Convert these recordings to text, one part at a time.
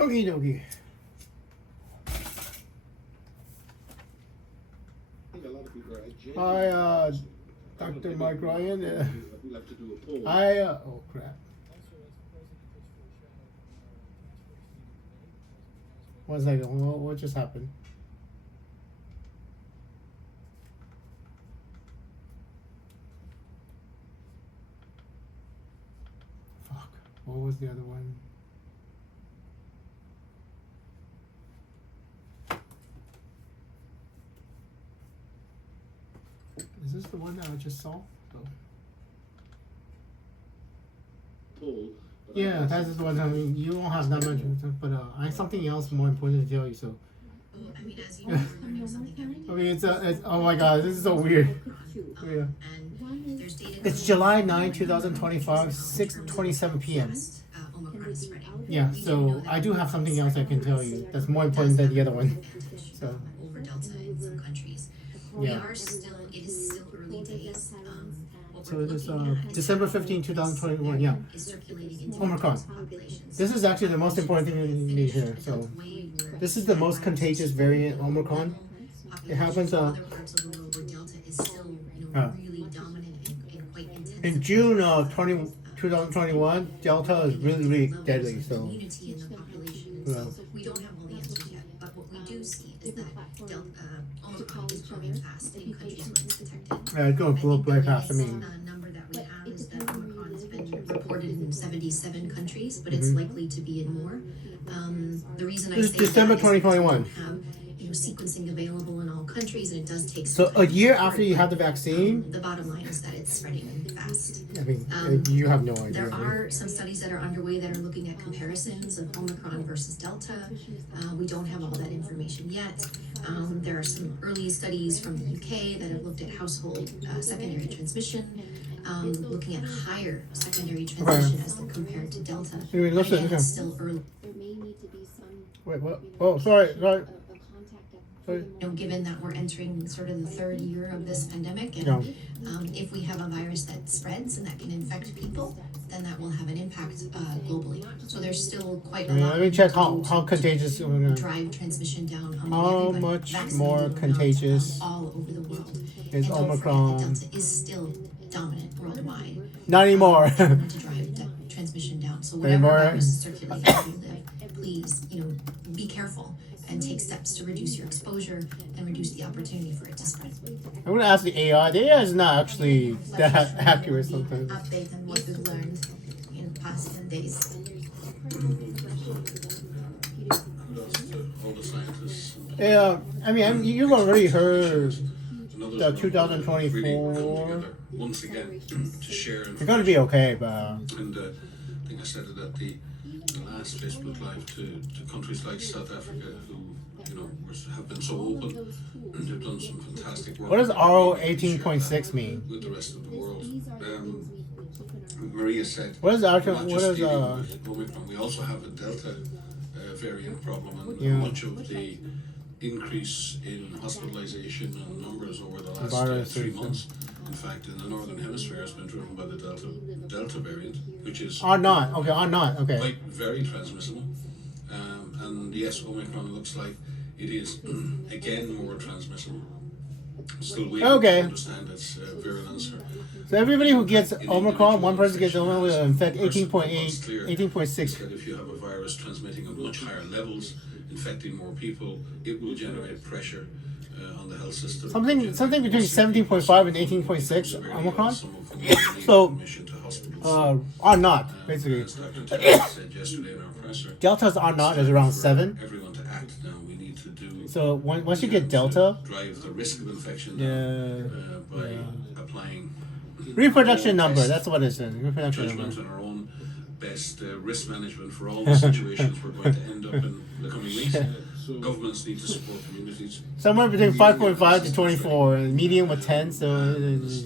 Okie dokie. Hi, Dr. Mike Ryan. Oh crap. One second, what just happened? Fuck, what was the other one? Is this the one that I just saw? Oh. Yeah, that's the one. I mean, you won't have that much, but I have something else more important to tell you. So. I mean, as you know, we're learning something every day. I mean, it's oh my god, this is so weird. Yeah. And there's data. It's July 9, 2025, 6:27 p.m. Omicron spreading. Yeah, so I do have something else I can tell you that's more important than the other one. So. Over Delta in some countries. Yeah. It is still early days. So it is December 15, 2021, yeah. Is circulating into Omicron. populations. This is actually the most important thing you need here. So this is the most contagious variant, Omicron. It happens Other parts of the world where Delta is still, really dominant and quite intense. in June 2021, Delta is really deadly. So Community in the population. Yeah. So we don't have all the answers yet, but what we do see is that Omicron is growing fast in countries where it's detected. it's going to blow way past. I The mean, number that we have is that Omicron has been reported in 77 countries, but it's likely to be in more. The reason I this say is December that is because 2021. we don't have sequencing available in all countries, and it does take So some a time to year report, after you have the but, vaccine, the bottom line is that it's spreading fast. I mean, you have no idea. There are some studies that are underway that are looking at comparisons of Omicron versus Delta. We don't have all that information yet. There are some early studies from the UK that have looked at household secondary transmission, looking at higher secondary transmission as compared to Delta. Anyway, listen, Again, listen. it's still early. There may need to be some. Wait, what? Oh, sorry. A contact Sorry. Given that we're entering sort of the third year of this pandemic, and Yeah. if we have a virus that spreads and that can infect people, then that will have an impact globally. So there's still quite a lot. Let me check how contagious. Drive transmission down among How everybody, much vaccinated more or not, contagious all over the world. is And don't forget that Omicron? Delta is still dominant worldwide. Not anymore. To drive transmission down. So whatever Anymore. virus is circulating where you live, please, be careful and take steps to reduce your exposure and reduce the opportunity for it to spread. I'm gonna ask the AI. The AI is not actually that accurate sometimes. Update on what we've learned in the past 10 days. All the scientists. Yeah, I mean, you've already heard And the others around the world 2024. really come together once again to share You're gonna be okay, but And I think I said it at the last Facebook Live to countries like South Africa who have been so open and they've done some fantastic work. what does RO 18.6 mean? With the rest of the world. Maria said. What is actual? we're not What just is dealing with Omicron, we also have a Delta variant problem, and Yeah. much of the increase in hospitalization and numbers over the last Virus 3 is, months, in fact, in the northern hemisphere, has been driven by the Delta variant, which is Are not okay. Are not okay. quite very transmissible. And yes, Omicron looks like it is again more transmissible. Still waiting Okay. to understand its virulence. So everybody who gets Omicron, one person gets Omicron will infect 18.8, 18.6. That if you have a virus transmitting at much higher levels, infecting more people, it will generate pressure on the health system. Something between 17.5 and 18.6 Omicron. Some of them need So, admission to hospitals. Are not basically. As Dr. Taylor said yesterday in our presser, Deltas are not is around 7. everyone to act now. We need to do. So once you get Delta, drive the risk of infection yeah, down by applying reproduction number. That's what it is. Reproduction judgment number. and our own best risk management for all the situations we're going to end up in the coming weeks. Governments need to support communities. Somewhere between 5.5 to 24, and medium with 10. So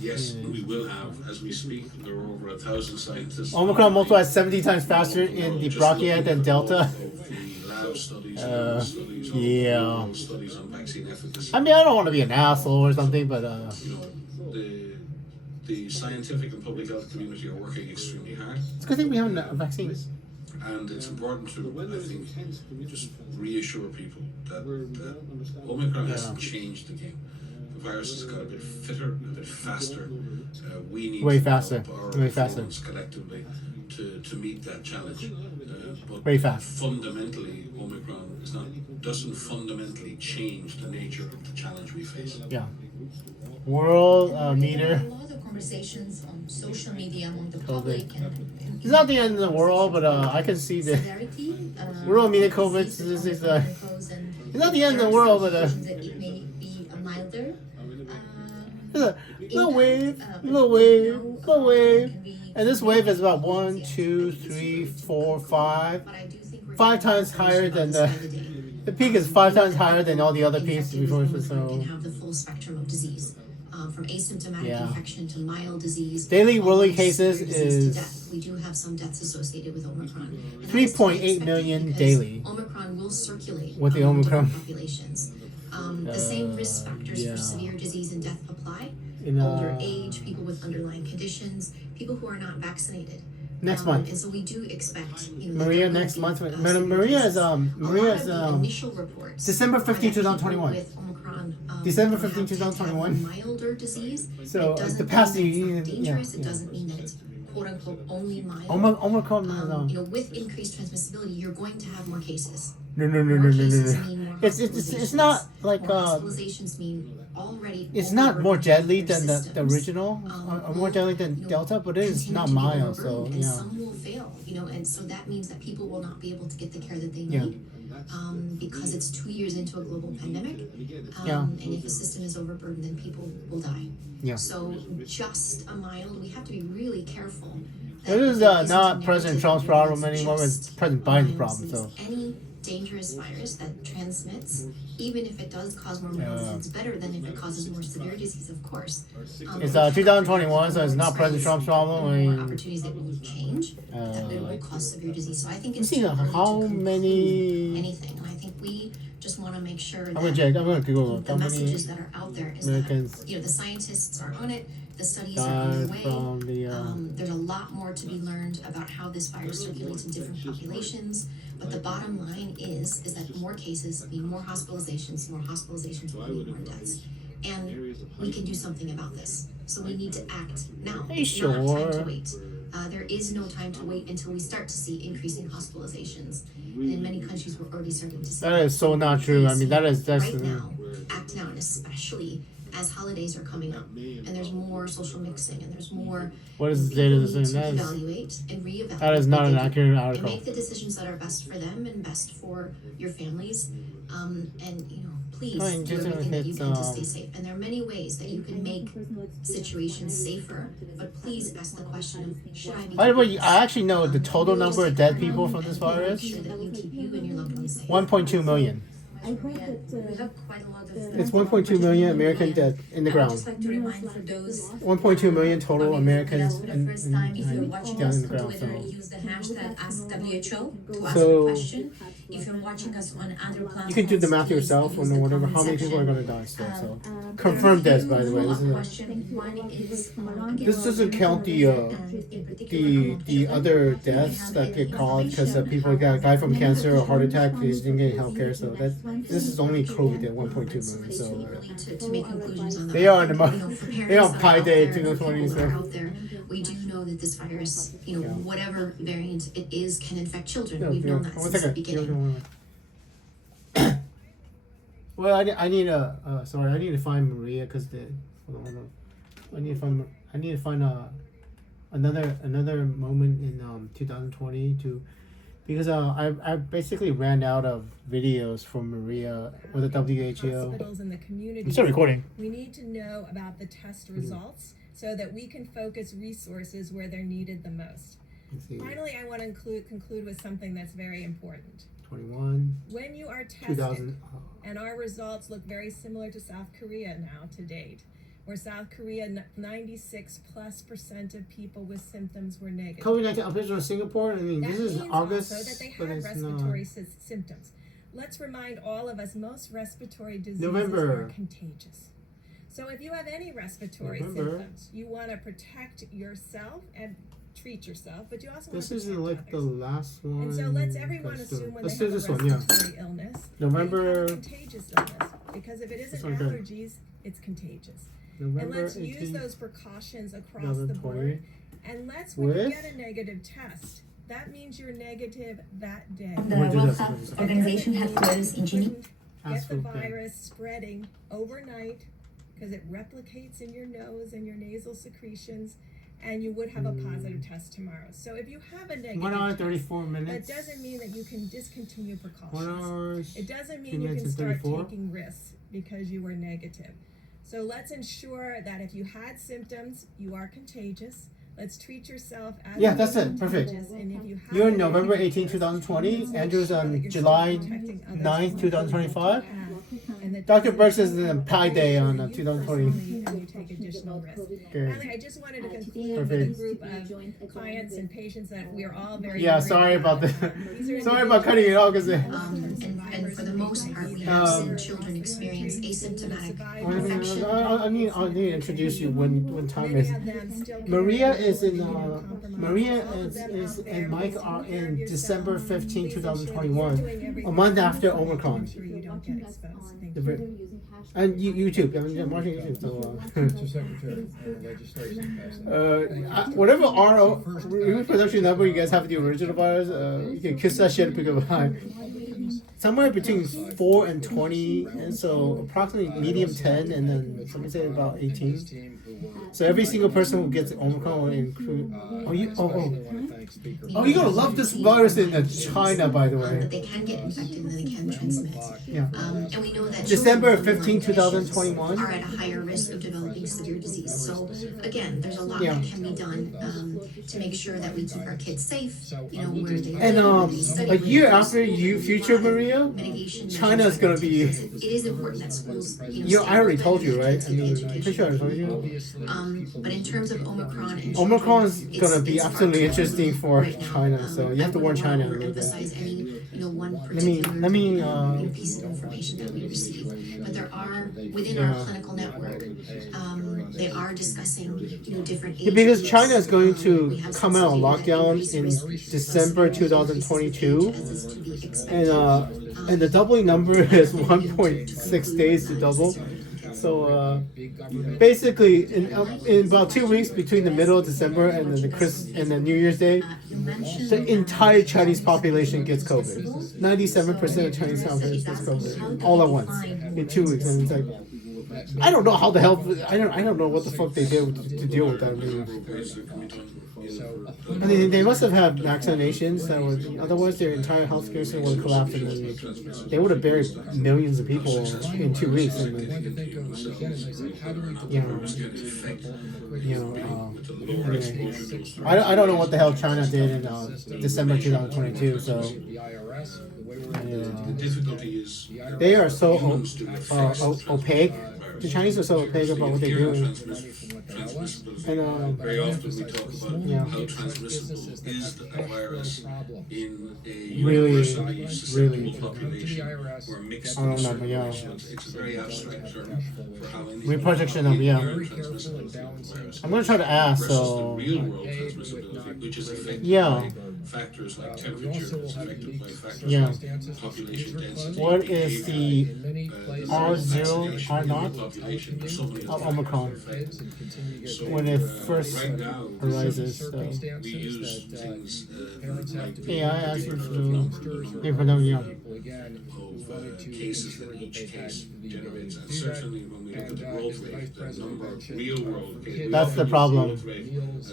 Yes, we will have, as we speak, there are over 1,000 scientists. Omicron multiplies 70 times faster in the bronchial than Delta. Of the lab studies, animal studies, yeah. all studies on vaccine efficacy. I mean, I don't want to be an asshole or something, but The scientific and public health community are working extremely hard. it's a good thing we have vaccines. And it's important to, I think, just reassure people that Omicron hasn't changed the game. The virus has got a bit fitter, a bit faster. We need Way to faster. up our Way faster. performance collectively to meet that challenge. But Very fast. fundamentally, Omicron doesn't fundamentally change the nature of the challenge we face. Yeah. World There are meter. a lot of conversations on social media among the public and It's not the end of the world, but I can see the. severity. World media COVID. This is It's not the end of the world, but that it may be a milder. little wave, little wave, little wave, and this wave is about 1, 2, 3, 4, 5. But I do think we're 5 times higher than the peak is 5 times higher than all the other peaks before. Can So have the full spectrum of disease, from asymptomatic Yeah. infection to mild disease. daily all worldly the way cases severe disease to is death. We do have some deaths associated with Omicron. And that is to be 3.8 expected million because daily Omicron will circulate with the among different Omicron. populations. The same risk factors yeah. for severe disease and death apply. in Older age, people with underlying conditions, people who are not vaccinated. next month. And so we do expect, Maria there will next be, month. severe Maria cases. is A Maria lot is of the initial reports December are that 15, people 2021. with Omicron, December have 15, 2021. milder disease. So It doesn't the past mean year, that it's not dangerous. yeah. It doesn't mean that it's quote unquote only mild. Omicron is With increased transmissibility, you're going to have more cases. no. More cases mean more It's hospitalizations. not like More hospitalizations mean already. it's not more deadly than the systems. original or more deadly than Delta, but it is Continue not to be mild. So overburdened, and yeah. some will fail, and so that means that people will not be able to get the care that they Yeah. need, because it's 2 years into a global pandemic, Yeah. and if the system is overburdened, then people will die. Yeah. So just a mild, we have to be really careful. It is not President Trump's problem anymore. It's President Biden's problem. So Any dangerous virus that transmits, even if it does cause more mortality, it's better than if it causes more severe disease, of course. it's 2021, so it's not President Trump's problem. I More mean, opportunities that will change, that it will cause severe disease. So I think you it's see too early how to conclude many? anything, and I think we just want to make sure I'm gonna that check. I'm gonna Google the how many messages that are out there is Americans that the scientists are on it, the studies are died underway. from the. There's a lot more to be learned about how this virus circulates in different populations, but the bottom line is that more cases mean more hospitalizations will mean more deaths. And we can do something about this. So we need to act now. Are you It's not time to sure? wait. There is no time to wait until we start to see increasing hospitalizations. And in many countries, we're already starting to see That is so not true. I mean, that's right now, act now, and especially as holidays are coming up, and there's more social mixing, and there's more. What is the People data need saying? to That is evaluate and reevaluate. that is not what an they do accurate and article. make the decisions that are best for them and best for your families. And please I mean, do just everything that you if can to it's, stay safe. And there are many ways that you can make situations safer. But please ask the question of, should I be? By the way, doing this? I actually know the total Really number of take dead care people of from them this and make virus. sure that you keep you and your loved ones safe. 1.2 million. I hope that We have quite a lot of. It's 1.2 million American dead in the I would ground. just like to remind for those. 1.2 million total Americans For the in, first time, if you're in, watching down us in the on ground. Twitter, So use the hashtag AskWHO to ask So- a question. If you're watching us on other platforms, you can do the math please yourself use or the whatever. comment How many people are section. gonna die still? So There are confirmed a few deaths, by the way. This follow-up is questions. One is, again, this doesn't count the and in particular the among other children, deaths we that have get the caused because information people how die from cancer or heart attack. They Omicron didn't get healthcare. So this is only COVID at 1.2 million. It's So too early to make conclusions on that. They are on the I think, mo- for parents they are on that Pi out Day there, 2020, for people that so- are out there, we do know that this virus, whatever variant it is, can infect children. Yeah, We've yeah. known that One since the second. beginning. Well, I need I need to find Maria because hold on. I need to find another moment in 2020 because I basically ran out of videos from Maria or the WHO. Hospitals in the community. I'm still recording. We need to know about the test results so that we can focus resources where they're needed the most. Let's see, Finally, I want to conclude with something that's very important. 21, When you are tested, 2000. and our results look very similar to South Korea now to date, where South Korea, 96+% of people with symptoms were negative. COVID-19 outbreak in Singapore. I mean, That this is means August, also that they but had it's respiratory symptoms. Let's remind all of us, most respiratory diseases November. are contagious. So if you have any respiratory November. symptoms, you want to protect yourself and treat yourself, but you also This want to isn't like protect the others. last one. And so let's everyone Let's do it. assume when Let's they do have this a one, yeah. respiratory illness, November- they have a contagious illness. Because if it isn't one good. allergies, it's contagious. November And let's use 18th, those precautions across November the board. 28th. And let's, when you With? get a negative test, that means you're negative that day. The We'll do World this. Health Organization headquarters in Geneva. Get the Absolutely. virus spreading overnight because it replicates in your nose and your nasal secretions, and you would have a positive test tomorrow. So if you have a negative 1 hour, test, 34 that minutes. doesn't mean that you can discontinue 1 precautions. hour. It doesn't 2 mean you minutes can and start 34. taking risks because you were negative. So let's ensure that if you had symptoms, you are contagious. Let's treat yourself as Yeah, if that's you're it. Perfect. contagious, and if you have You're a November negative 18, test, 2020. let's make Andrew's sure that on you're still July protecting others 9th, from 2025. and the Dr. test Burks is results in Pi Day on for you 2020. personally, and you take additional risks. Good. Finally, I just wanted to conclude with a Perfect. group of clients and patients that we are all very Yeah, worried sorry about the. These are Sorry about cutting it off because. And for the most part, we have seen children experience asymptomatic infection. I need to introduce you when time is. Many of them still carry Maria is in immunocompromised. Maria All of them is out there, and Mike please are take care of in yourself. December 15, Please ensure that you're 2021, doing everything a month after possible to Omicron. make sure you don't get exposed. Thank The you. ver- And YouTube. I'm watching YouTube. So, Mr. Secretary, legislation passed. whatever reproduction number you guys have the original virus, you can kiss that shit because somewhere between 4 and 20, and so approximately medium 10, and then somebody say about 18. So every single person who gets Omicron will include. Oh, you're gonna love this virus in China, by the way. But they can get infected and they can transmit. Yeah. And we know that December children 15, with lung conditions 2021. are at a higher risk of developing severe disease. So again, there's a lot Yeah. that can be done to make sure that we keep our kids safe. You know where they And live, where they study, a where year they go to after school, you, where they future apply, Maria, mitigation China is measures gonna that be. take place. It is important that schools, you know, You, stay I already open told you, and right? I continue mean, education. pretty sure I told you. But in terms of Omicron and Omicron is children, gonna be it's hard absolutely to interesting for right now. China, so you have to I warn wouldn't China a wanna little bit. emphasize any, you know, one Let particular me, you know, piece of information that we receive. But there are within our Yeah. clinical network, they are discussing, you know, different age Yeah, because groups. China is going to We have come out of some data that lockdown increase in risk of December severe 2022, as is to be expected. and the doubling number is 1.6 days to double. So basically, in about 2 weeks between the middle of December and then the New Year's Day, You mentioned the entire Chinese population gets COVID. 97% of Chinese population gets COVID all at once in 2 weeks, and it's like. I don't know how the hell. I don't know what the fuck they did to deal with that. I mean, they must have had vaccinations that would. Otherwise, their entire healthcare system would collapse, and then they would have buried millions of people in 2 weeks. And then, anyway, I don't know what the hell China did in December 2022. So. The difficulty is They are so humans do affect opaque. The Chinese are so opaque about what they're doing. transmissibility. And Very often we talk about Yeah. how transmissible is a virus in a Really, universally susceptible really. population or mixed I don't know, but yeah. populations. It's a very abstract term for how any Reproduction of, yeah. transmissibility of the virus. I'm gonna try to ask. Versus the So real world transmissibility, which is affected Yeah. by factors like temperature, it's affected by factors Yeah. like population density. what is the R0, vaccination R in the naught population, there's so many of factors Omicron that affect it. So, when it first right now, arises? So we use things like AI asking the for number reproduction. Yeah. of cases that each case generates, and certainly when we look at the growth rate, the number of real world cases. That's the problem. As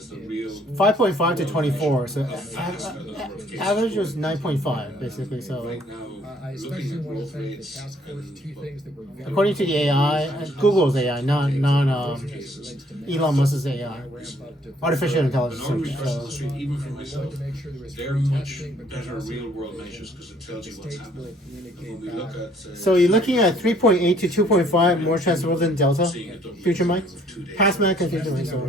the real 5.5 to 24. So facts by the number of cases. average was 9.5 basically. So Right now, I looking especially at want to growth thank the rates task force, two and things that were very. according to the AI, Google's AI, not Elon Musk's AI, artificial intelligence. an ordinary person on the So, street, even for We wanted myself, to make sure there was they're free much testing, but better also real world measures because it tells you what's states will happening. And communicate when we look back. at so you're looking at 3.8 to 2.5 more transmissible than Delta. seeing a doubling Future Mike, of 2 days. past Mac and future Mike. So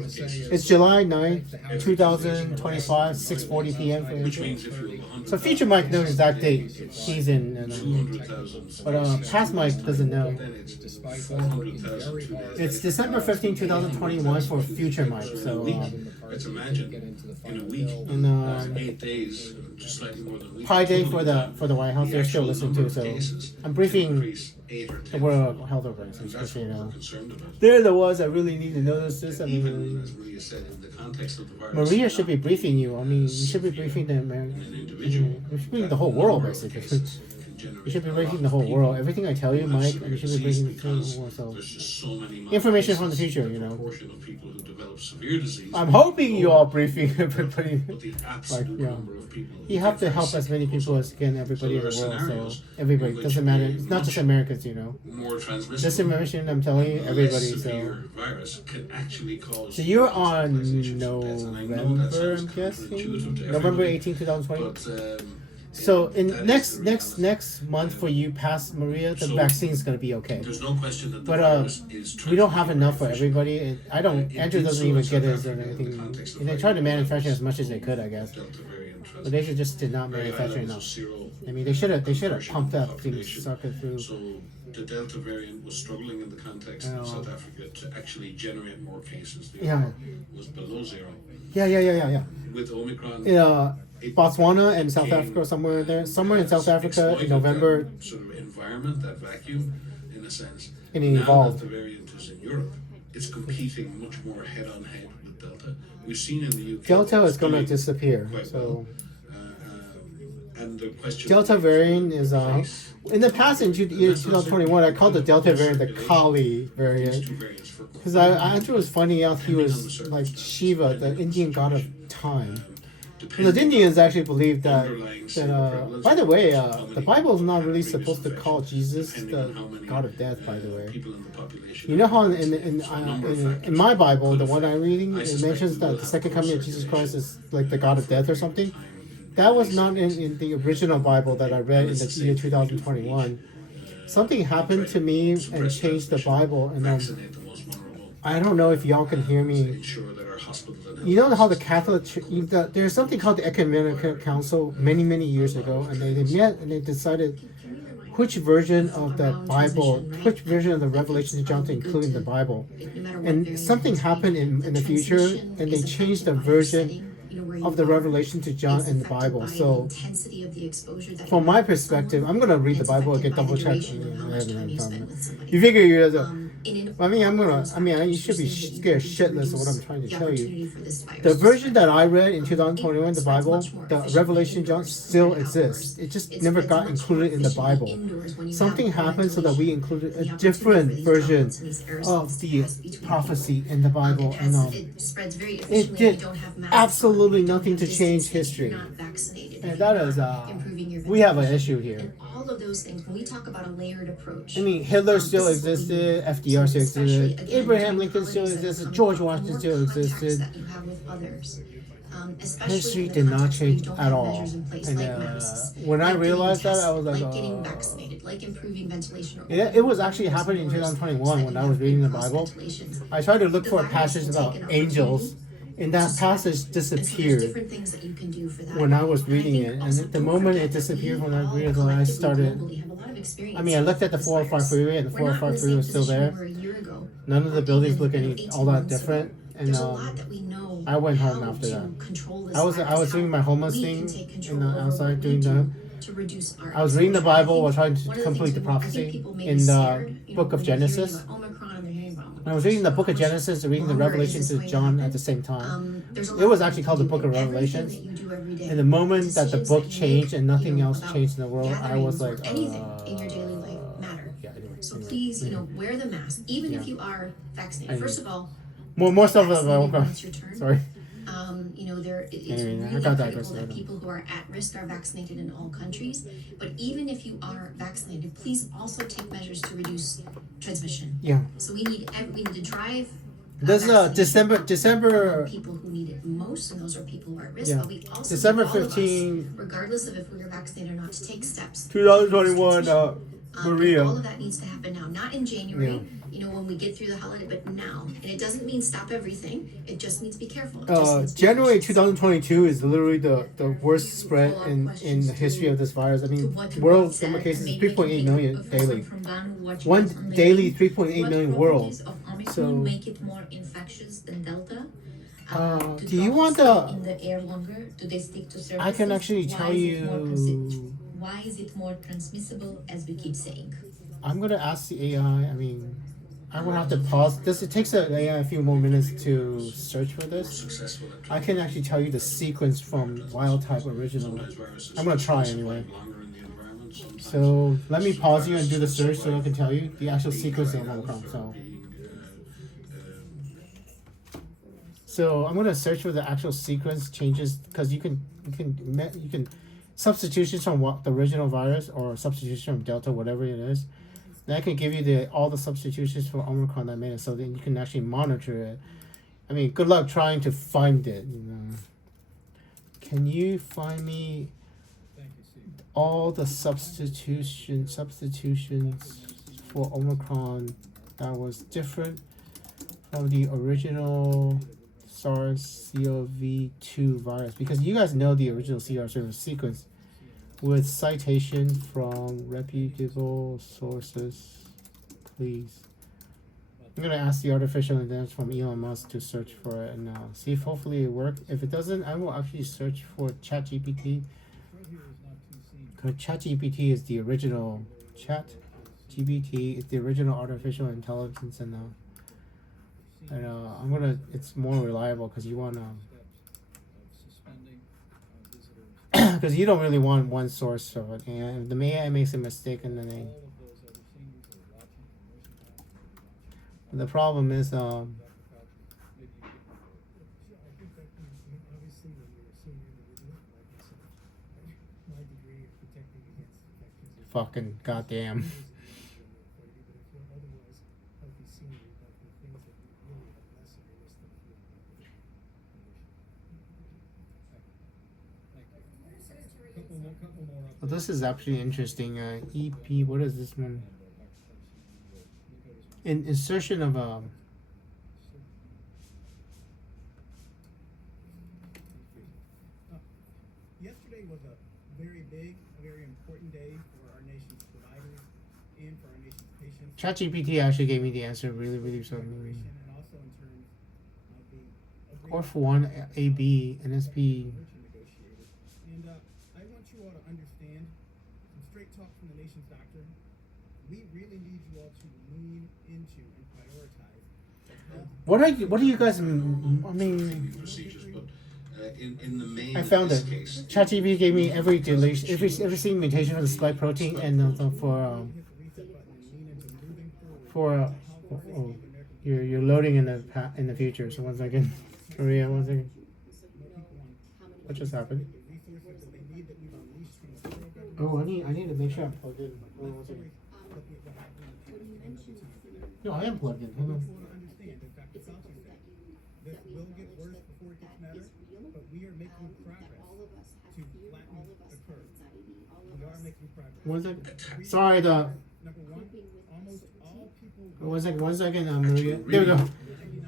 it's July 9th, 2025, 6:40 p.m. for Which you. means if you're 100,000 So future Mike knows exact date he's in, and, 200,000, but past Mike doesn't know. then it's Despite them working 400,000 very 2 hard. days. It's December 15, 2021 for future Mike. So Let's imagine Get into the in a final week, bill. And 8 days, just slightly more than a week. Pi Day totally for the White House, they're still actual listening number to, of so cases I'm can briefing increase 8 or 10. the World Health Organization, And that's especially, what you we're know. concerned about. They're the ones that really need to notice this. I Even, mean, as Maria said, in the context of the virus. Maria should be not briefing you. I mean, you should be severe briefing the in American. an individual. You should be briefing the whole that world, number of basically. cases can generate You should be a briefing lot the of whole people world. Everything I tell you, who have Mike, severe you should be disease briefing the whole because world. So there's just so many information from the cases, future, the you know. proportion of people who develop severe disease. I'm hoping you are briefing everybody. But the absolute yeah. number of people who You have to get help as many people as you can, everybody in the So there world. are scenarios So everybody, in which doesn't matter. a It's not just much Americans, you know. more transmissible. This information I'm telling you, less everybody. So. severe virus can actually cause So you're on hospitalizations and deaths. And I know that November, sounds I'm guessing, counterintuitive to November everybody, 18, 2020. But So in that is next the next reality. next month for you, past Maria, the So- vaccine's gonna be okay. there's no question that the But virus is we don't have transmitted enough for efficiently. everybody. And I don't. It Andrew did doesn't so even in get South his or Africa in the anything. context of And they very tried to low manufacture levels as much as they of could, I guess. Delta variant But they should just did not very high manufacture levels of enough. sero I mean, they should have conversion pumped in the that thing, population. suck it through. So the Delta variant was struggling in the context I know. of South Africa to actually generate more cases. The Yeah. R was below zero. Yeah. With Omicron, In Botswana and South came Africa, or somewhere there, somewhere in has South Africa in exploited November, that sort of environment, that vacuum, in a sense. and it Now evolved. that the variant is in Europe, it's competing much more head on head with Delta. We've seen in the UK. Delta is it's gonna doing disappear. quite So well. And the question Delta variant is face in the past in year 2021, I called the Delta variant the Kali these variant. two variants for Because I thought it was funny how he was like Shiva, the Indian god of time. And the Indians actually believe that. By the way, the Bible is not really supposed to call Jesus the god of death. By the way, people in the population. you know how in my Bible, the one I'm reading, it mentions that the second coming of Jesus Christ is like the god of death or something. That was not in the original Bible that I read in the year 2021. Something happened to me and changed the Bible, and Vaccinate the most vulnerable. I don't know if y'all can hear me. Ensure that our hospitals and You know how the Catholic there's something called the Ecumenical Council many years ago, and they met and they decided which version of the Bible, which version of the Revelation to John to include in the Bible. And something happened in the future, and they changed the version of the Revelation to John in the Bible. So from my perspective, I'm gonna read the Bible again, double check. You figure you as a you should be scared shitless of what I'm trying to tell you. The version that I read in 2021, the Bible, the Revelation John still exists. It just never got included in the Bible. Something happened so that we included a different version of the prophecy in the Bible, and it did absolutely nothing to change history. And that is we have an issue here. All of those things, when we talk about a layered approach. I mean, Hitler still existed, FDR still existed, Abraham Lincoln still existed, George Washington still existed. History did not change at all. And when I realized that, I was like, getting vaccinated, like improving ventilation. It was actually happening in 2021 when I was reading the Bible. I tried to look for a passage about angels, and that passage disappeared when I was reading it. And the moment it disappeared when I read it, I started. I looked at the 405 freeway, and the 405 freeway was still there. None of the buildings look all that different. And I went home after that. I was doing my homeless thing outside doing the. I was reading the Bible while trying to complete the prophecy in the book of Genesis. I was reading the book of Genesis and reading the Revelation to John at the same time. It was actually called the book of Revelations. And the moment that the book changed and nothing else changed in the world, I was like, anything in your daily life matter. So please, wear the mask, even if you are vaccinated. First of all, more stuff when it's your turn. Sorry. It's Anyway, really I got that critical that people who are at risk are vaccinated in all countries. But even if you are vaccinated, please also take measures to reduce transmission. Yeah. So we need to drive. This vaccination December people who need it most, and those are people who are at risk. Yeah. But we also December need all of us, 15, regardless of if we are vaccinated or not, to take steps. 2021, and Maria. all of that needs to happen now, not in January. When we get through the holiday, but now. And it doesn't mean stop everything. It just means be careful. It just means be January cautious. 2022 is literally the worst spread in the history of this virus. I mean, world number of cases is 3.8 million daily. One daily 3.8 million world. Of Omicron So make it more infectious than Delta. Do do you drops want stay the- in the air longer? Do they stick to surfaces? I can actually Why tell is it more you. Why is it more transmissible, as we keep saying? I'm gonna ask the AI. I mean, I will have to pause this. It takes the AI a few more minutes to search for More this. successful at I can actually tell you the sequence from wild type original. Sometimes viruses I'm gonna try survive anyway. longer in the environment, sometimes So let me pause you and do the viruses search so I can survive tell you the actual being sequence of dried out Omicron. or So. being, So I'm gonna search for the actual sequence changes because you can substitutions from what the original virus or substitution from Delta, whatever it is. Then I can give you all the substitutions for Omicron that made it, so then you can actually monitor it. I mean, good luck trying to find it. You know. Can you find me Thank you, Steve. all the substitutions for Omicron that was different from the original SARS-CoV-2 virus? Because you guys know the original SARS sequence with citation from reputable sources, please. I'm gonna ask the artificial intelligence from Elon Musk to search for it and see if hopefully it works. If it doesn't, I will actually search for ChatGPT. Right here is not too seen. Because ChatGPT is the original ChatGPT is the original artificial intelligence, and I'm gonna. It's more reliable because you wanna. Steps of suspending visitors. Because you don't really want one source of it, and if the AI makes a mistake, and then All of those other seniors that are watching from nursing homes, that are watching. the problem is Dr. Fauci, maybe you can. Sure, I think that obviously when you're a senior individual like myself, my degree of protecting against infections is fucking goddamn. but if you're otherwise healthy senior, you've got the things that you really have less of a risk than if you have a condition. Thank you. Couple more Well, this is actually interesting. EP, what is this one? Insertion of Yesterday was a very big, a very important day for our nation's providers and for our nation's patients. ChatGPT actually gave me the answer really, really so. And also in terms of the Or for one, AB, NSP. negotiators. And I want you all to understand some straight talk from the nation's doctor. We really need you all to lean into and prioritize the health. What do you guys? I mean, procedures, but in the main, I found in it. this case, ChatGPT gave me every deletion, every single mutation for the spike protein, and Hit the reset button and lean into moving forward. you're loading in the future. So one second, Maria, one second. What just happened? The resources that they need that we've unleashed from the federal government. Oh, I need to make sure I'm plugged in. Hold on one second. No, I am plugged in. Hold on. People to understand, in fact, Fauci said, this will get worse before it gets better, but we are making progress to flatten the curve. We are making progress. One second. Sorry, the Number one, almost all people. one second, Maria. There we go.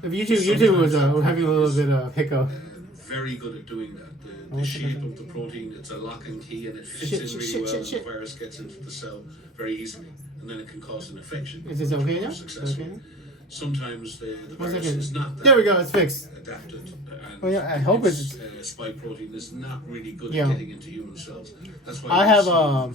If YouTube was having a little bit of hiccup. very good at doing that. The shape of the protein, it's a lock and key, and it fits in really well. Shit. The virus gets into the cell very easily, and then it can cause an infection. Is this okay now? Successfully. Okay. Sometimes the One virus second. is not that There we go. It's fixed. adapted, and Oh, yeah, I hope it's- spike protein is not really good Yeah. at getting into human cells. That's why I you have,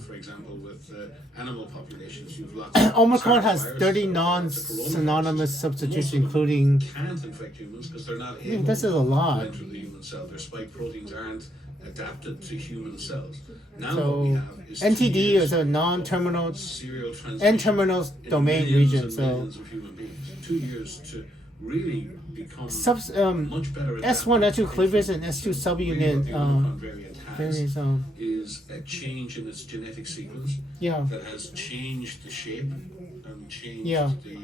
see, for example, with animal populations, you've lots of Omicron has viruses, 30 the non-synonymous coronaviruses. substitutes, Most of them including. can't infect humans because they're not I mean, able this is a to lot. enter the human cell. Their spike proteins aren't adapted to human cells. Now So what we have is NTD is a non-terminal serial transmission N-terminal in domain millions region. and So millions of human beings. 2 years to really become much better at S1, that. S2 cleavage, and S2 Really subunit what the Omicron variant has varies. is a change in its genetic sequence Yeah. that has changed the shape and changed Yeah. the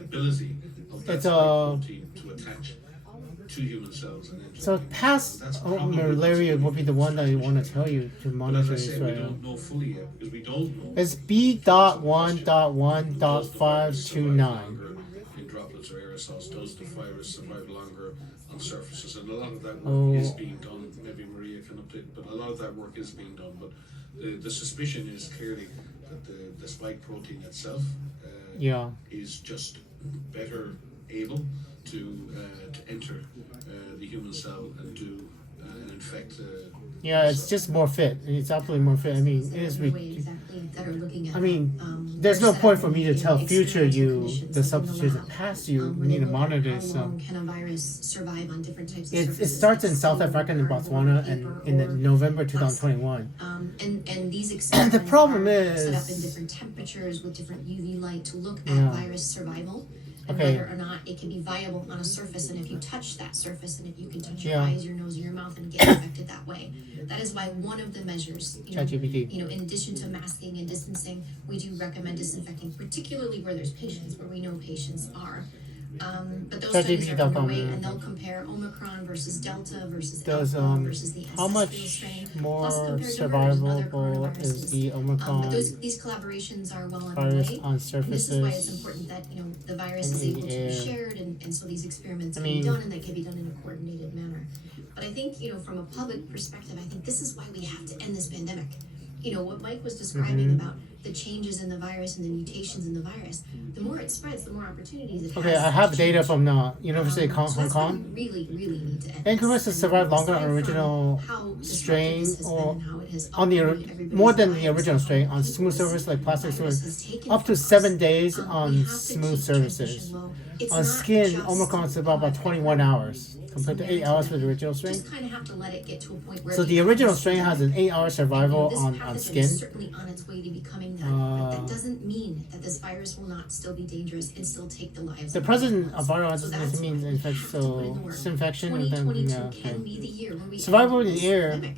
ability of that It's, spike protein to attach to human cells. And then to So the- past that's probably malaria what's would be the one that I want to tell you to But as monitor I said, we Israel. don't know fully yet because we don't know. It's B.1.1.529. In droplets or aerosols, does the virus survive longer on surfaces? And a lot of that work Oh. is being done. Maybe Maria can update, but a lot of that work is being done. But the suspicion is clearly that the spike protein itself Yeah. is just better able to enter the human cell and do and infect. Yeah, it's just more fit. It's absolutely more fit. I mean, it is. The way exactly that are looking at I mean, that, there's are no set point up for me to in tell future experimental you conditions the like in substitutes lab, that pass you. where You need they to look at monitor how it. So long can a virus survive on different types of it surfaces. starts in like South stone, Africa and cardboard, Botswana paper, and in or November plastic. 2021. And these experiments problem are set up in is- different temperatures with different UV light to look Yeah. at virus survival and Okay. whether or not it can be viable on a surface. And if you touch that surface, and if you can touch your Yeah. eyes, your nose, or your mouth, and get infected that way, that is why one of the measures, ChatGPT. in addition to masking and distancing, we do recommend disinfecting, particularly where there's patients, where we know patients are. But those studies are ChatGPT.com, underway, yeah. and they'll compare Omicron versus Delta versus Does Alpha versus the how ancestral much strain. more plus compare to other survivable coronaviruses. is the But Omicron these collaborations are well virus underway. on And this is why it's surfaces? important that the virus and is in able the to be air? shared, and so these experiments I can be mean- done, and they can be done in a coordinated manner. But I think from a public perspective, I think this is why we have to end this pandemic. What Mike was describing Mhm. about the changes in the virus and the mutations in the virus, the more it spreads, the more opportunities it has. Okay, I have to data change. from the University of So Hong that's why Kong. we really, really need to end Vancouver this. has And survived longer on aside from original how disruptive strain this has or been and how it has on the upended everybody's more than the lives, original strain on people's smooth surface like plastic virus surface, has taken up to from us. 7 days We on have to smooth keep surfaces. transmission low. It's On not skin, just Omicron is about 21 hours compared to 8 hours for the original strain. Just kind of have to let it get to a point where So it the original becomes strain has an 8-hour this survival pathogen on is skin. certainly on its way to becoming that. But that doesn't mean that this virus will not still be dangerous and still take the lives The of presence people. of viral So antigens that's means why we infection, have to put in the so work. it's infection and then 2022 yeah, can okay. be the year where we Survival end in the this air pandemic.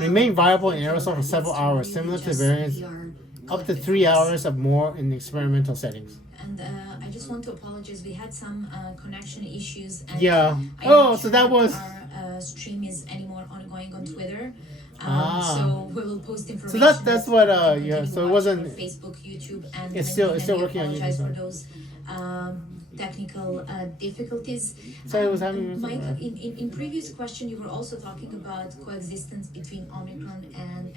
remain viable in thinking aerosol for about several needs to hours, really similar to just variants be our up to collective 3 focus. hours or more in experimental settings. And I just want to apologize. We had some connection issues. And Yeah. I'm Oh, not so sure that was- our stream is anymore ongoing on Twitter. Ah. So we will post information. that's what, You can yeah, continue so it watching wasn't- on Facebook, YouTube, and It's still- LinkedIn, it's still and we working on apologize YouTube, for those technical difficulties. So it was having- Mike, in previous question, you were also talking about coexistence between Omicron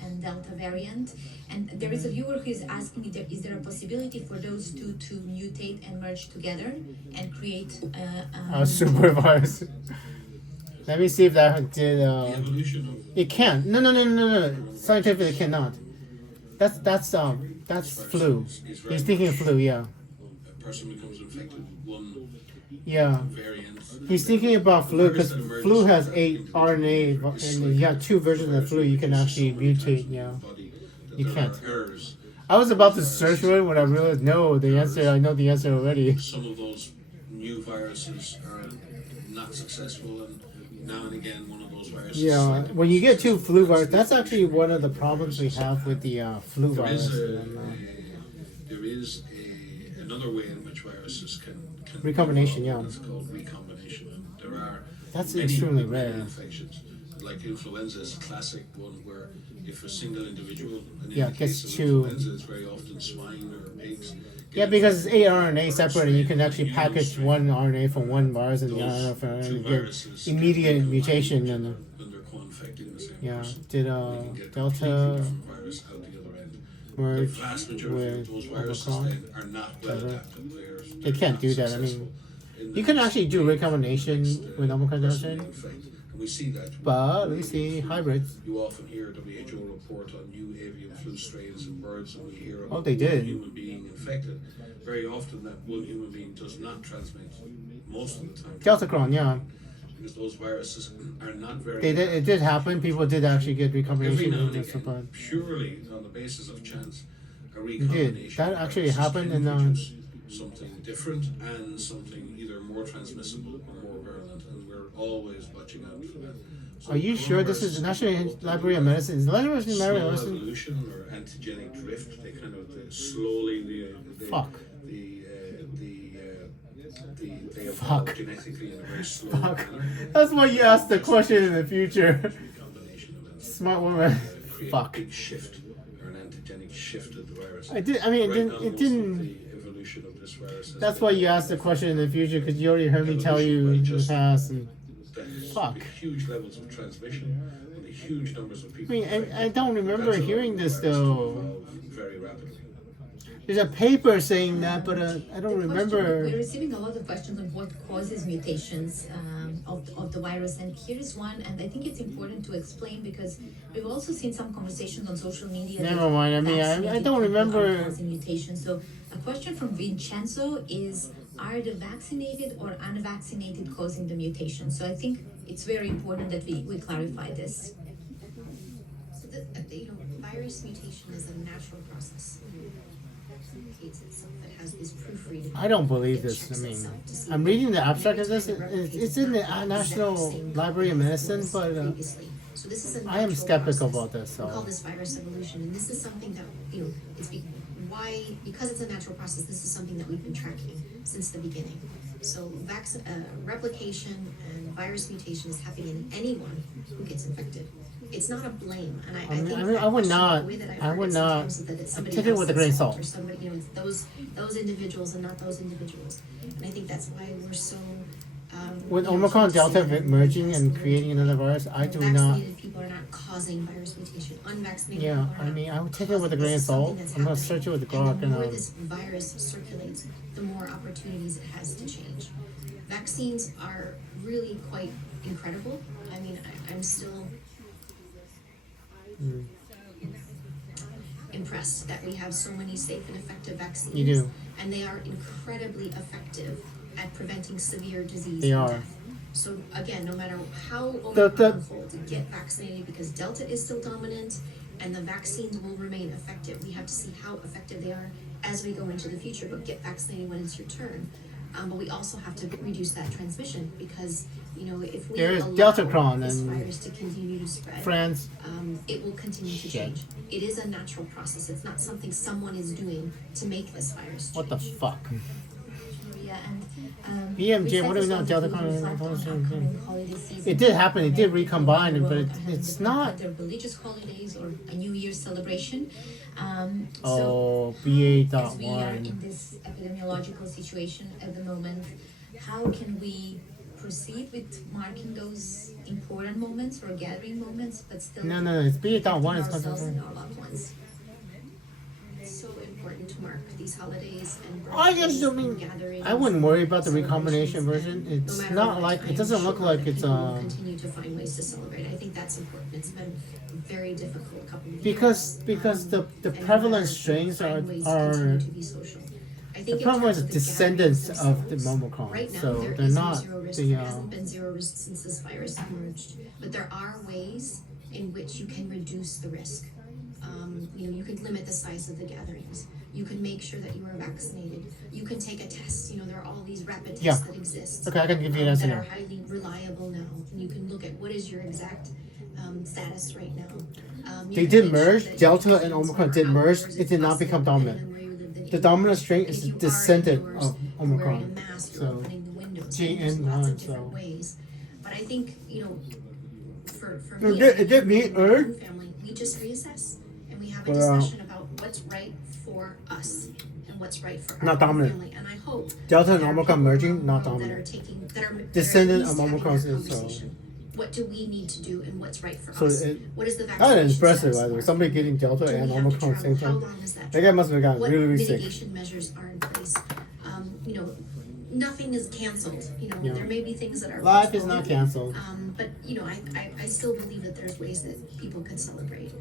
and Delta variant, and there is a viewer who is asking is there a possibility for those two to mutate and merge together and create A super virus. Let me see if that did. The evolution of It can't. No. Scientifically, it cannot. That's flu. He's thinking of flu. Yeah. a person becomes infected with one Yeah. variant. He's thinking about flu because flu has 8 RNA, and you have 2 versions of flu. You can actually mutate. Yeah. You can't. Errors. I was about to search for it when I realized no, the answer. I know the answer already. Some of those new viruses are not successful, and now and again one of those viruses. Yeah. When you get 2 flu viruses, that's actually one of the problems we have with the flu There is virus. another way in which viruses can Recombination, yeah. It's called recombination. And there are That's many, extremely many rare. infections. Like influenza is a classic one where if a single individual, and in Yeah, the gets case of two- influenza, it's very often swine or pigs. Yeah, because it's 8 RNA separate, and you can actually package one RNA from one virus and the Those RNA from two and viruses get immediate can mutation. combine And when they're co-infecting the same yeah, person. did They can get a completely Delta different virus out the other end. The merge vast majority of with those viruses Omicron? then are not well adapted. They can't do that. I mean, you can actually do recombination with Omicron Delta, And we see that. but let me see hybrids. You often hear WHO report on new avian flu strains in birds, and we hear of Oh, they one did. human being infected. Very often, that one human being does not transmit most of the time. Deltacron, yeah, Because those viruses are not very. they did. It did happen. People did actually get Every recombination now with and this, again, but purely on the basis of chance, a did. recombination. That of actually viruses happened can in, produce something different and something either more transmissible or more virulent, and we're always watching out for that. So Are you sure this is the coronavirus National Library of Medicine? Is the Library of slow Medicine? evolution or antigenic drift? They kind of slowly Fuck. they Fuck. evolve genetically in a very slow Fuck. manner. That's why you ask the question in the future. Combination of it. Smart woman. Create a Fuck. big shift or an antigenic shift of the virus. I did. I mean, it Right didn't. now, It most of didn't. the evolution of this virus has That's been why you asked the question in the future because you already heard me tell you in the past. And there's Fuck. huge levels of transmission and the huge numbers of I people. mean, infected. I don't remember That's allowed hearing the this virus to though. evolve very rapidly. There's a paper saying that, but I don't We're remember. receiving a lot of questions on what causes mutations of the virus, and here is one, and I think it's important to explain because we've also seen some conversations on social media. Never mind. I mean, I vaccinated don't people are remember. causing mutations. So a question from Vincenzo is: are the vaccinated or unvaccinated causing the mutation? So I think it's very important that we clarify this. So virus mutation is a natural process. Replicates itself. It has this proofreading. I don't believe It this. checks I mean, itself to see I'm if reading the every abstract of time this. it replicates, It's in the it's the National exact same Library of as it Medicine, was but previously. So this is a I am natural skeptical process. about this. We call So this virus evolution, and this is something that because it's a natural process. This is something that we've been tracking since the beginning. So replication and virus mutation is happening in anyone who gets infected. It's not a blame, and I think I would that not. the way that I heard would it not sometimes is that it's somebody take it with a grain of else's salt. or somebody, it's those individuals and not those individuals, and I think that's why we're so. With keen Omicron, to Delta say merging and creating another virus, I do not. vaccinated people are not causing virus mutation. Unvaccinated Yeah, people are I not mean, I would take it causing with a this. grain of Is something salt. that's I'm gonna happening. search it with the And Glock the and more this virus circulates, the more opportunities it has to change. Vaccines are really quite incredible. I mean, I'm still impressed that we have so many safe and effective vaccines. You do. And they are incredibly effective at preventing severe disease They and are. death. So again, no matter how The- Omicron unfolds, get vaccinated because Delta is still dominant and the vaccines will remain effective. We have to see how effective they are as we go into the future, but get vaccinated when it's your turn. But we also have to reduce that transmission because, if we There is allow Deltacron this and virus to continue to spread, France. it will continue to Shit. change. It is a natural process. It's not something someone is doing to make this virus What the change. fuck? Yeah, and BMJ, what do we know? Delta It did happen. It did recombine, but it's not. Their religious holidays or a New Year's celebration. Oh, As BA we dot are in one. this epidemiological situation at the moment, how can we proceed with marking those important moments or gathering moments, but still No, it's BA dot one. It's protecting ourselves and concentrated. our loved ones? It's so important to mark these holidays and I just birthdays don't and mean. gatherings. I wouldn't worry about the and recombination celebrations. version. And It's no matter not what, like I it am doesn't look sure like that it's people will continue to find ways to celebrate. I think that's important. It's been very difficult a couple of because years. the And prevalent others strains find ways to are continue to be social. I the think in prevalent terms of the descendants gatherings of the themselves, Omicron. right now So there they're is not no zero risk. the There hasn't been zero risk since this virus emerged, but there are ways in which you can reduce the risk. You can limit the size of the gatherings. You can make sure that you are vaccinated. You can take a test. There are all these rapid tests Yeah. that exist. Okay, I can give you an answer that are now. highly reliable now. And you can look at what is your exact status right now. You They can did make sure merge. that Delta you and can Omicron are did merge. outdoors It if did not possible, become depending dominant. on where you live in The age. dominant strain And is if the you are descendant indoors, of you're wearing a Omicron. mask, you're So opening the windows. JN1, There's lots of different so- ways. But I think, for No, me, it did meet and my Earth. own family, we just reassess and we have a But, discussion about what's right for us and what's right for our Not own dominant. family. And I hope Delta and there are Omicron people merging, around the not world dominant. that are Descendant at least of having Omicron, that so- conversation. What do we need to do and what's right for So us? it- What is the vaccination That is impressive, status by the way. for? Somebody getting Delta Do we and have to Omicron at the same travel? How time. long is that? That guy must have gotten What really, really sick. mitigation measures are in place? Nothing is canceled. Yeah. There may be things that are Life is not postponed. canceled. But I still believe that there's ways that people could celebrate.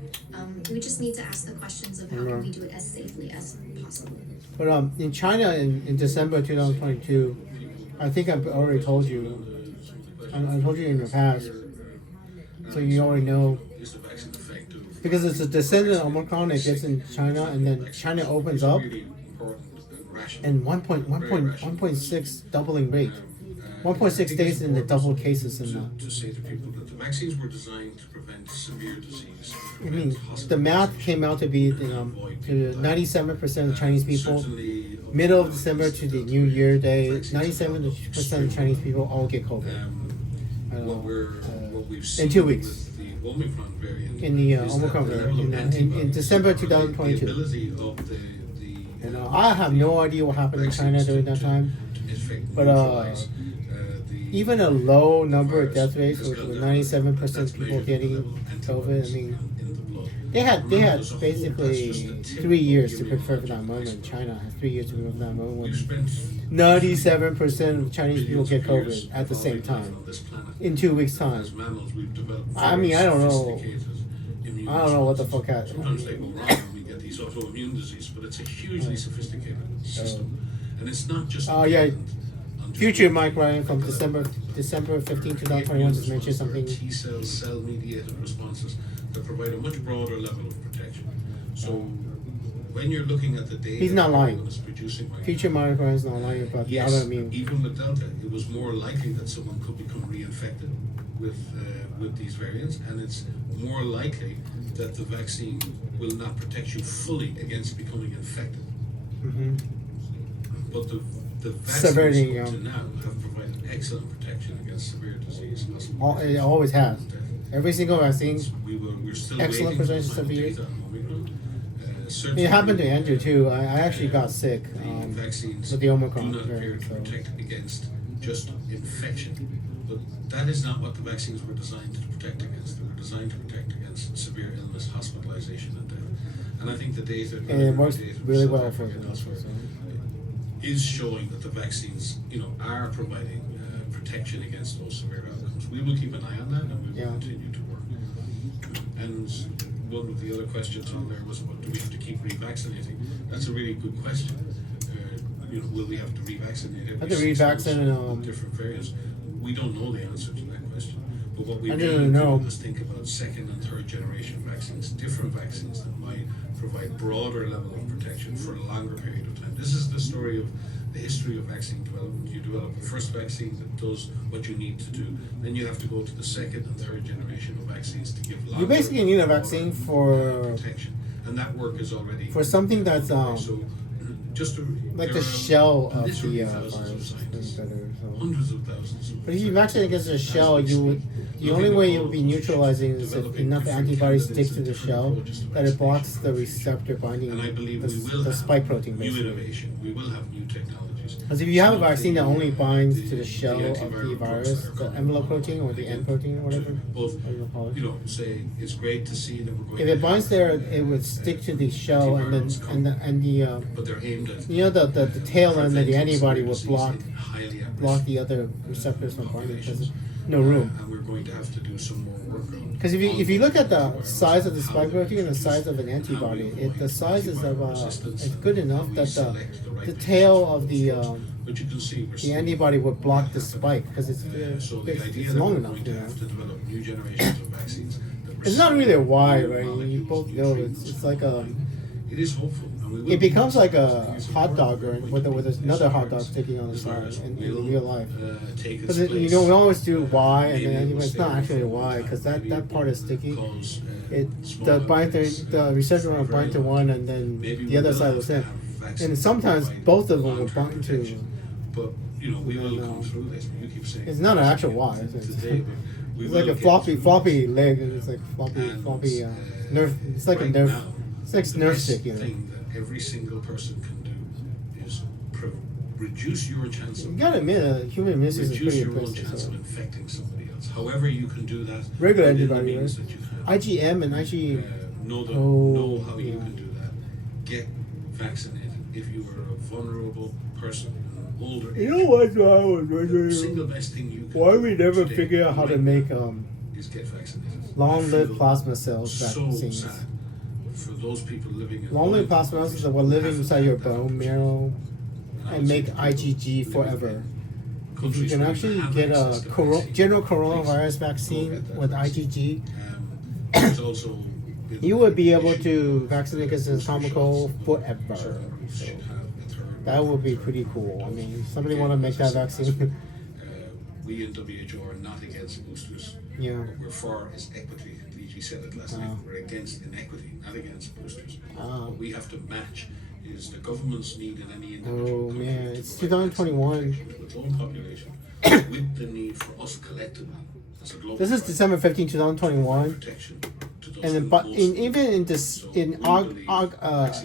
We just need to ask the questions of how can we do it as safely as possible. But in China in December 2022, I think I've already told you. I told you in the past, so you already know. Is the vaccine effective? Because it's a descendant of Omicron, it gets in China, and then China opens up, Really important rational. and 1.6 doubling rate. 1.6 days in the double cases in the. To say to people that the vaccines were designed to prevent severe disease. I mean, the math came out to be to 97% of Chinese people, middle of December to the New Year day, 97% of Chinese people all get COVID. What we've seen in 2 weeks. with the Omicron variant In the is that Omicron the variant, level of in antibodies December or the 2022. ability of the I have no idea what happened in China during that time. But, Even a low number of death rates, with 97% people getting COVID, I mean, They had Remember, as a whole, that's basically just the tip 3 years of to the prepare for that immunological moment. iceberg. China has 3 years to prepare for that moment. We've When spent 97% of Chinese people billions get of years COVID at the same evolving life time on this planet. in 2 weeks' time. As mammals, we've developed I mean, very I don't know. sophisticated immune I don't know what the responses. fuck happened. Sometimes they go wrong and we get these autoimmune diseases, but it's a hugely sophisticated system. And it's not just Oh, yeah. dependent on just Future one Mike thing. Ryan from December 15, 2021 just mentioned something. T cells, cell-mediated responses that provide a much broader level of protection. So when you're looking at the data He's not that lying. everyone is producing right Future now, Mike Ryan's not lying about the yes, autoimmune. even with Delta, it was more likely that someone could become reinfected with these variants, and it's more likely that the vaccine will not protect you fully against becoming infected. Hmm. But the Severity, vaccines up to now have provided excellent protection against severe disease, It always has. Every single vaccine. We're still Excellent waiting percentage for final severe. data on Omicron. Certainly, It happened to Andrew too. I actually got sick the vaccines with the Omicron do not appear variant. to So. protect against just infection. But that is not what the vaccines were designed to protect against. They were designed to protect against severe illness, hospitalization, and death. And I think the data, And it works data really South well Africa for and them. elsewhere, So. is showing that the vaccines, are providing protection against those severe outcomes. We will keep an eye on that, and we will Yeah. continue to work. And one of the other questions on there was about, do we have to keep revaccinating? That's a really good question. Will we have to revaccinate every Have to 6 months revaccinate, with different variants? We don't know the answer to that question. But what we I really don't know. do is think about second and third generation vaccines, different vaccines that might provide broader level of protection for a longer period of time. This is the story of the history of vaccine development. You develop the first vaccine that does what you need to do, then you have to go to the second and third generation of vaccines to give longer. You basically need a broader, vaccine for protection, and that work is already something that's so just to, like there the are shell of literally the thousands of virus. scientists, Better, so. hundreds of thousands. But if you vaccinate against the shell, the only way you would be neutralizing is if enough antibodies stick to the shell that it blocks the receptor binding And I believe we will the have spike protein new basically. innovation. We will have new technologies. Because if you have a vaccine that only binds to the The shell of the antiviral drugs virus, that are the coming envelope along, protein or the again, end protein or whatever, Both, what you call it. say it's great to see that we're going. If to it binds have, there, it would stick to the shell, and then but they're aimed at the tail end of the preventing antibody would severe block disease in highly at-risk block the other receptors from binding because populations. there's no room. And we're going to have to do some more work on. Because if you look at the size of the how spike they're protein and the produced, size of an and how we antibody, avoid the size is antiviral resistance, it's good enough how we that select the right the patients tail of to the go first. But you can see we're the seeing antibody would block that the happen. spike because So the idea it's that long we're enough. going to have to develop new generations of vaccines. That It's not really a why, new right? You molecules, both new know treatments. it's like It is hopeful, and we will. it becomes like a It's hot important. dog We're or going with to make another this hot dog virus- sticking on the this side virus in will, real life. Take its Because place. we always do why and Maybe then it anyway, will it's stay not around actually for a why long because time. that part is sticky. Cause, It small the binder outbreaks, the receptor will for very bind to long one time. and then Maybe the we other will side have will to send. have vaccines And sometimes that provide both of them will long-term bind to. protection. But we will then, come through this. You keep saying It's not an actual Y. It's, today, but we it's will like a get floppy through floppy this. leg and it's like floppy And, nerve. It's like right a nerve. now, It's like the nerve best stick, you know. thing that every single person can do is reduce your chance You of gotta admit, human immune system is reduce pretty your own impressive. chance So. of infecting somebody else. However you can do that. Regular within the antibody, means right? that you have. IgM and IG. Know how you yeah. can do that. Get vaccinated if you are a vulnerable person, an older. You know what? I was The wondering single best thing you can why do we never today figure out how to right make now is get vaccinated. I long-lived feel plasma cells so vaccines. sad for those people living in Long-lived plasma cells is that will live Half inside your that bone opportunity. marrow I and would make say people IgG living forever. in If you countries can where actually have get a access to vaccine, general please coronavirus go vaccine get that with vaccine. IgG, There's also been you would be able issues to with vaccinate against the booster common shots. cold So forever. we So should have a third that would be booster. pretty cool. I mean, if somebody Again, want to make as that I said last vaccine. week, we in WHO are not against boosters. Yeah. What we're for is equity. DG said it last night. Ah. We're against inequity, not against boosters. Ah. What we have to match is the government's need in any individual Oh country man, to it's provide 2021. vaccination to its own population with the need for us collectively as a global This is society December 15, 2021. protection to those And then, who but most in need even in it. this So in we believe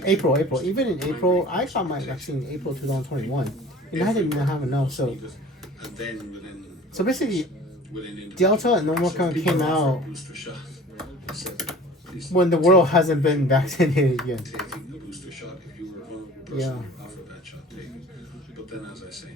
April, vaccination even in is April, primary I got my protection. vaccine in April 2021, and I didn't even have enough. So, And then within so basically, individuals, Delta and Omicron so people came offer a out. booster shot. I said, least when the world hasn't been vaccinated yet. taking a booster shot if you were a vulnerable person Yeah. offered that shot, take it. But then, as I say,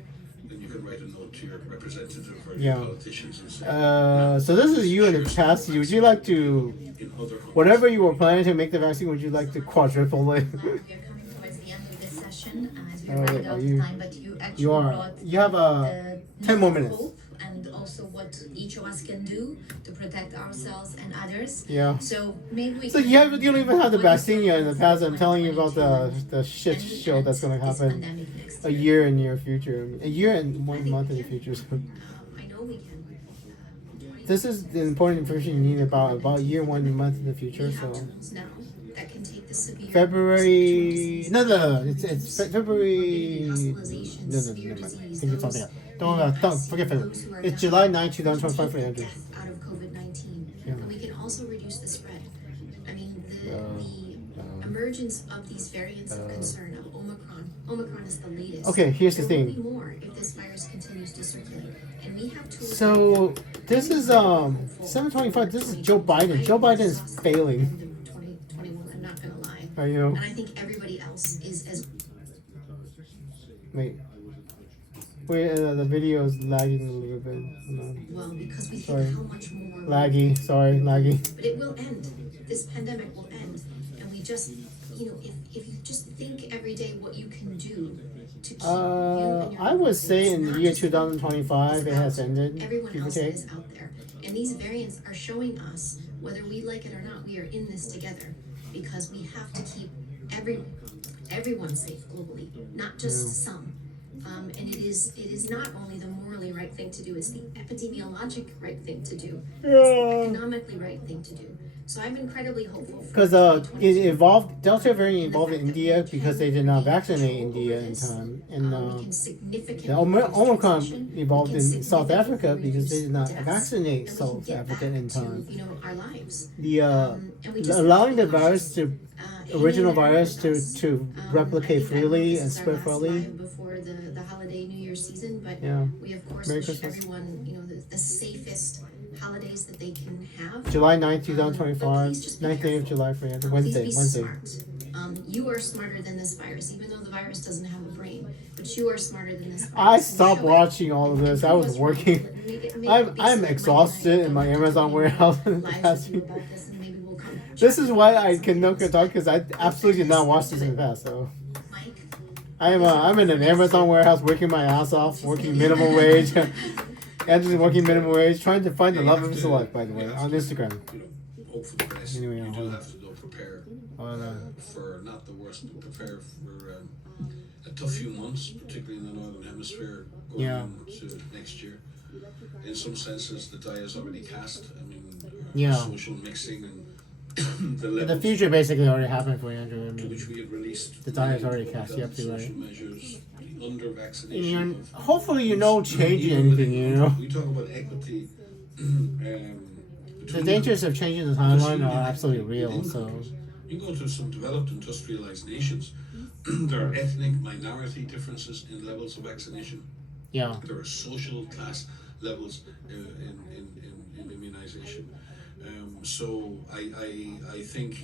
then you can write a note to your representative or Yeah. your politicians and say, So this is you in the past. Would you like to, in other countries, whatever you were planning to make the vaccine, would you like to quadruple it? We are coming towards the end of this session as we're Oh, running are out you- of time, but you actually You are. brought You have the 10 more note of minutes. hope and also what each of us can do to protect ourselves and others. Yeah. So maybe we So can you don't even have the what you vaccine yet. In the past, I'm telling you about 2022 the shit and we show that's gonna end this happen pandemic next a year. year in near future. A year and 1 month in the future. I know we can. This is the important information you need about a year, 1 month in the future. We have So tools now that can take the severe February. No. It's February. hospitalization, No. severe Never mind. disease, Think it's those something else. Don't forget February. those who are It's dying, July 9, to 2025 for take Andrew. death out of COVID-19. Yeah. And we can also reduce the spread. I mean, the Uh, emergence of these variants of concern of Omicron is the latest. Okay, here's the There will thing. be more if this virus continues to circulate. And we have tools. So this is 725. This is Joe Biden. Joe Biden is failing. 2021, I'm not gonna lie. Are you? And I think everybody else is as Wait. The video is lagging a little bit. Hold on. well because we Sorry. think how much more. Laggy. Sorry, laggy. But it will end. This pandemic will end. And we just, if you just think every day what you can do to keep you and your I would say it's in the not year just 2025 it has ended. everyone Give or else take. is out there. And these variants are showing us, whether we like it or not, we are in this together. Because we have to keep everyone safe globally, not just some. And it is not only the morally right thing to do, it's the epidemiologic right thing to do. It's the economically right thing to do. So I'm incredibly hopeful. Because it evolved. Delta variant evolved in India because they did not vaccinate India in time, and we can significantly the reduce Omicron transmission. evolved We in can South Africa because they did not significantly reduce vaccinate deaths, and we South can get Africa back in to, time. our lives. The And we just allowing the have to be virus to original virus to replicate freely and spread freely. Before the holiday New Year's season, but Yeah. we of course Merry wish Christmas. everyone the safest holidays that they can have. July 9th, But 2025, please just be 9th day of careful. July for you. Please Wednesday. be Wednesday. smart. You are smarter than this virus, even though the virus doesn't have a brain. But you are smarter than this virus. I and stopped show it. watching all of this. I Prove was us wrong, working. but make it be I'm so that Mike exhausted and I in my don't have to Amazon be warehouse in the lives past with you week. about this, and maybe we'll come This is chat why about I some can no things. talk because I absolutely did not watch this in the past. So Mike, I'm in an Amazon warehouse working my ass off, working minimum wage. And just working minimum wage, trying to find the love of his life, by the way, on Instagram. hope for the best. Anyway, you do hold on. have to though prepare On, for not the worst, but prepare for a tough few months, particularly in the northern hemisphere, going Yeah. into next year. In some senses, the die is already cast. I mean, Yeah. social mixing and the the levels future basically already happened for you, Andrew. I to mean, which we had released The die is already many cast, yep, you're right. social measures, the under and vaccination. you're, hopefully you know changing Even anything, within you know. We talk about equity. The between dangers of changing the timeline are absolutely real, so. You go to some developed industrialized nations, there are ethnic minority differences in levels of vaccination. Yeah. There are social class levels in immunization. So I think,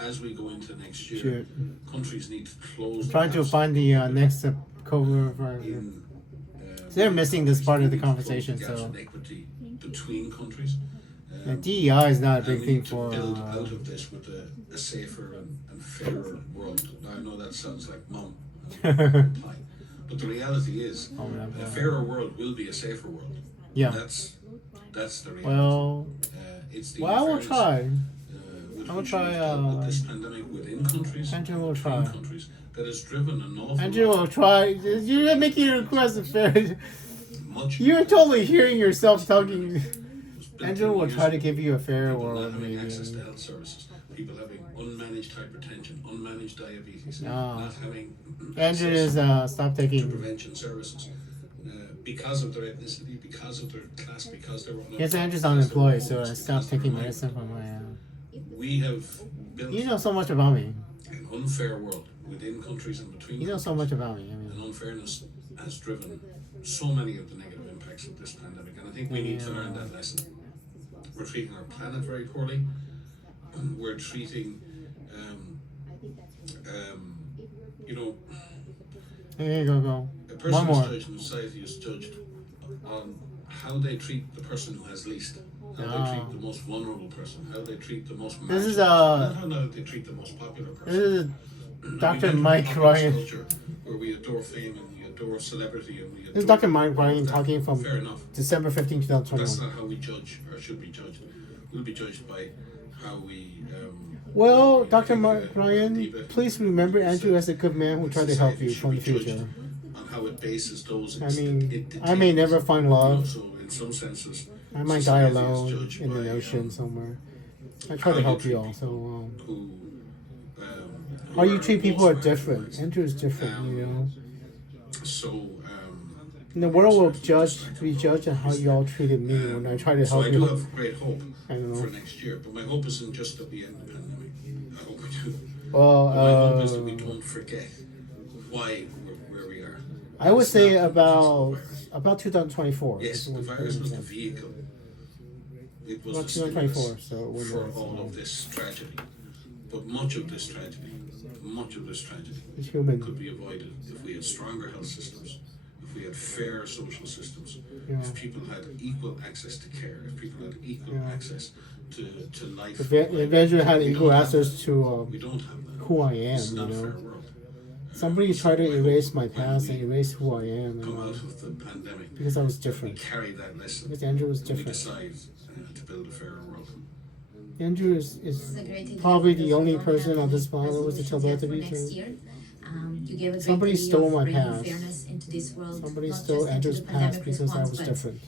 as we go into next year, Sure. countries need to close. I'm trying to find the next COVID. They're missing this part of the conversation, gaps so. in equity between countries. The DEI is not a And big we thing need to for. build out of this with a safer and fairer world. Now, I know that sounds like mom pie, but the reality is, Oh, yeah, a yeah. fairer world will be a safer world. Yeah. That's the reality. Well, It's the well, I will unfairness, try. with I will which try, we've dealt with this pandemic within countries, Andrew will between try. countries, that has driven an awful Andrew lot, will try. You're making a request of fair. much. You're totally hearing yourself talking. was built Andrew in will years try to ago. give you a fair People not world, having maybe. access to health services, people having unmanaged hypertension, unmanaged diabetes, Ah. not having Andrew access is stop to taking. prevention services because of their ethnicity, because of their class, because they were Yes, Andrew's unemployed, so I stopped taking medicine from my. We have built You know so much about me. an unfair world within countries and between You know so much about me. I mean, and unfairness has driven so many of the negative impacts of this pandemic, and I think we need to learn that lesson. We're treating our planet very poorly, we're treating, you know, There you go. a person One more. is judged in society is judged on how they treat the person who has least, how they Ah. treat the most vulnerable person, how they treat the most This is, marginal, not how they treat the most popular person. This is Dr. We live Mike in a Ryan. culture where we adore fame and we adore celebrity and we adore. This is Dr. Mike Ryan that. talking from Fair enough. December 15, That's 2021. not how we judge or should be judged. We'll be judged by how we. Well, we Dr. think, Mike Ryan, Diva please remember Andrew as a good man who tried to help you society from the should be judged future. on how it bases those. I mean, it I may never details. find You know, love. so in some senses, I might die society is alone judged in the by, ocean somewhere. I try how to you help treat you all. So, who. how you are treat people most are marginalized. different. Andrew is different, you know. So. And the world will be judged on how you all treated me when I try to So help I do you. have great hope I don't know. for next year, but my hope isn't just that we end the pandemic. I hope we do. Well, My hope is that we don't forget why we're where we are. I would It's say not about 2024. Yes, is the when virus was the things vehicle. It was About the 2024, stimulus so when for it's, all of this tragedy. But much of this tragedy it's human. could be avoided if we had stronger health systems, if we had fair social systems, Yeah. if people had equal access to care, if people had equal Yeah. access to life. If eventually had We equal don't have access that. to We don't have that. who I am, It's you not a fair know. world. Somebody So tried to I hope erase my when past we and erase who I am, come out and, of the pandemic, because I was we different. carry that lesson. Because Andrew was and we different. decide to build a fairer world. Andrew This is a great idea probably for those the who only don't person have on this any planet who was to tell both of resolutions you yet for to. next year. You gave a great Somebody idea stole of my bringing past. fairness into this world, Somebody not stole just into Andrew's the past pandemic because I response, was but different.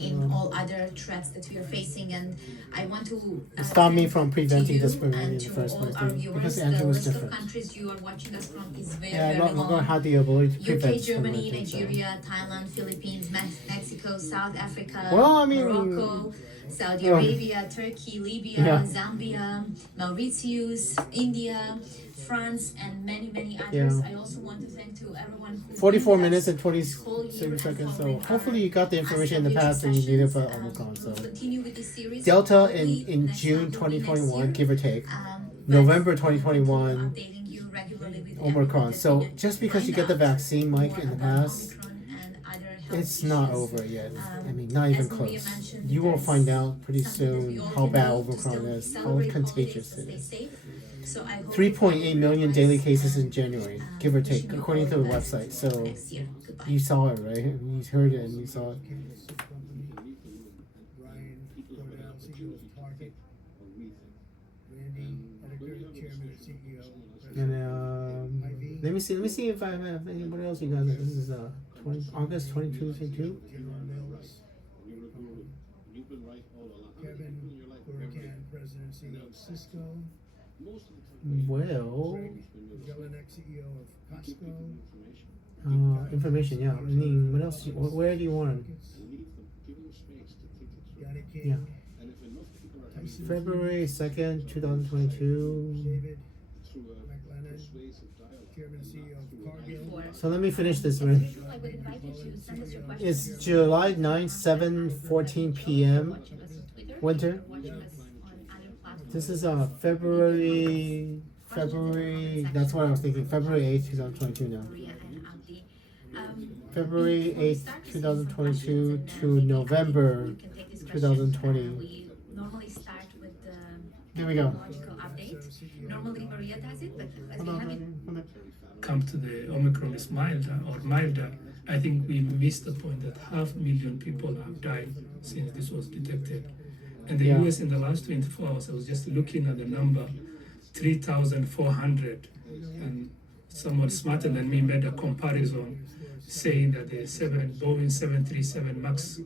in all other threats that we are facing. And I want to It stopped me thank from to preventing you this from and in the to first all place, our because viewers. Andrew The was list of different. countries you are watching us from is very, Yeah, very I'm not gonna long. have the ability to UK, prevent Germany, something, so. Nigeria, Thailand, Philippines, Mexico, South Africa, Well, I mean- Morocco, Saudi Oh. Arabia, Turkey, Libya, Yeah. Zambia, Mauritius, India, France, and many, many others. Yeah. I also want to thank to everyone who 44 joined minutes us and 20 this whole year and seconds. So following hopefully you got the information in the SWG past that you needed for sessions. Omicron. So We'll continue with this series. Delta Hopefully in next June one will be next 2021, year. give or take. But November we'll continue 2021, updating you regularly with Omicron. everything that So we just because you find get the out vaccine, Mike, more in the about past, Omicron and other health it's not issues. over yet. I Um, mean, not even as Maria close. mentioned, You will there's find out pretty something that we soon all how can bad do to Omicron still is, how celebrate contagious holidays it to is. stay safe. So I hope 3.8 million daily cases in and, January, give or take, wishing you according all to the best website. So next year. Goodbye. you saw it, right? You heard it and you saw it. Ryan Cordell, CEO of Target. Randy, editor, chairman and CEO. And President, let me see if I have anybody else. You guys, this is 20, August 2022. General Mills. Kevin Huracan, president, CEO of Cisco. Well, Jelinek, CEO of Costco. information. Yeah. I mean, what else? Where do you want? Yannick Yeah. King. Tyson February 2nd, 2022. David McLennan, chairman and CEO of Cargill. So let me finish this one. I would invite you to send us your questions. It's July 9th, 7:14 p.m. Watching us on Twitter, Winter. watching us on other platforms. This is February. That's what I was thinking. February 8th, 2022 now. Maria and Abdi. February before we 8th, start, 2022 and to maybe November we can take this question. 2020. We normally start with the Here we go. epidemiological update. Normally Maria does it, but Hold we on, have it. hold on. Come to the Omicron is milder or milder, I think we missed the point that 500,000 people have died since this was detected. And the Yeah. US in the last 24 hours, I was just looking at the number, 3,400. And someone smarter than me made a comparison saying that the Boeing 737 MAX,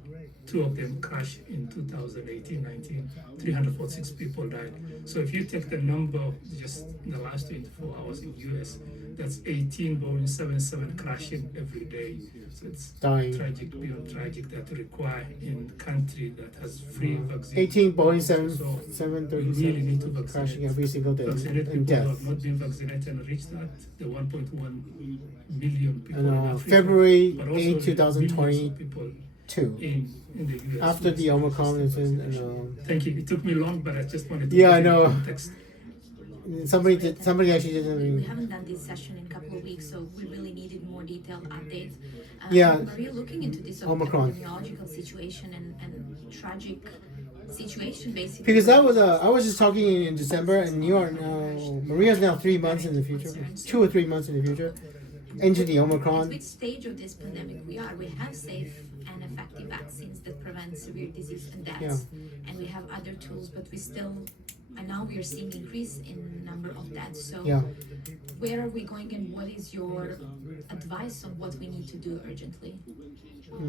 two of them crashed in 2018-19, 346 people died. So if you take the number of just in the last 24 hours in US, that's 18 Boeing 77 crashing every day. So it's Dying. tragic, beyond tragic, that require in a country that has free vaccine. 18 Boeing So we really 737 need to vaccinate. crashing every single day Vaccinate and people who death. have not been vaccinated and reach that, the 1.1 million people And, in Africa. February but also 8, the 2020, millions of people 2. in the US. After the Omicron is in, Thank you. It took me long, but I just wanted to Yeah, I give you know. context. somebody actually did We something. haven't done this session in a couple of weeks, so we really needed more detailed updates. Yeah. Maria, looking into this Omicron. epidemiological situation and tragic situation, basically. Because that was I was just talking in December, and you are now Maria's now 3 months in the future, 2 or 3 months in the future, into the At Omicron. which stage of this pandemic we are? We have safe and effective vaccines that prevent severe disease and deaths, and we have other tools, but we still, and now we are seeing increase in number of deaths. So Yeah. where are we going, and what is your advice on what we need to do urgently?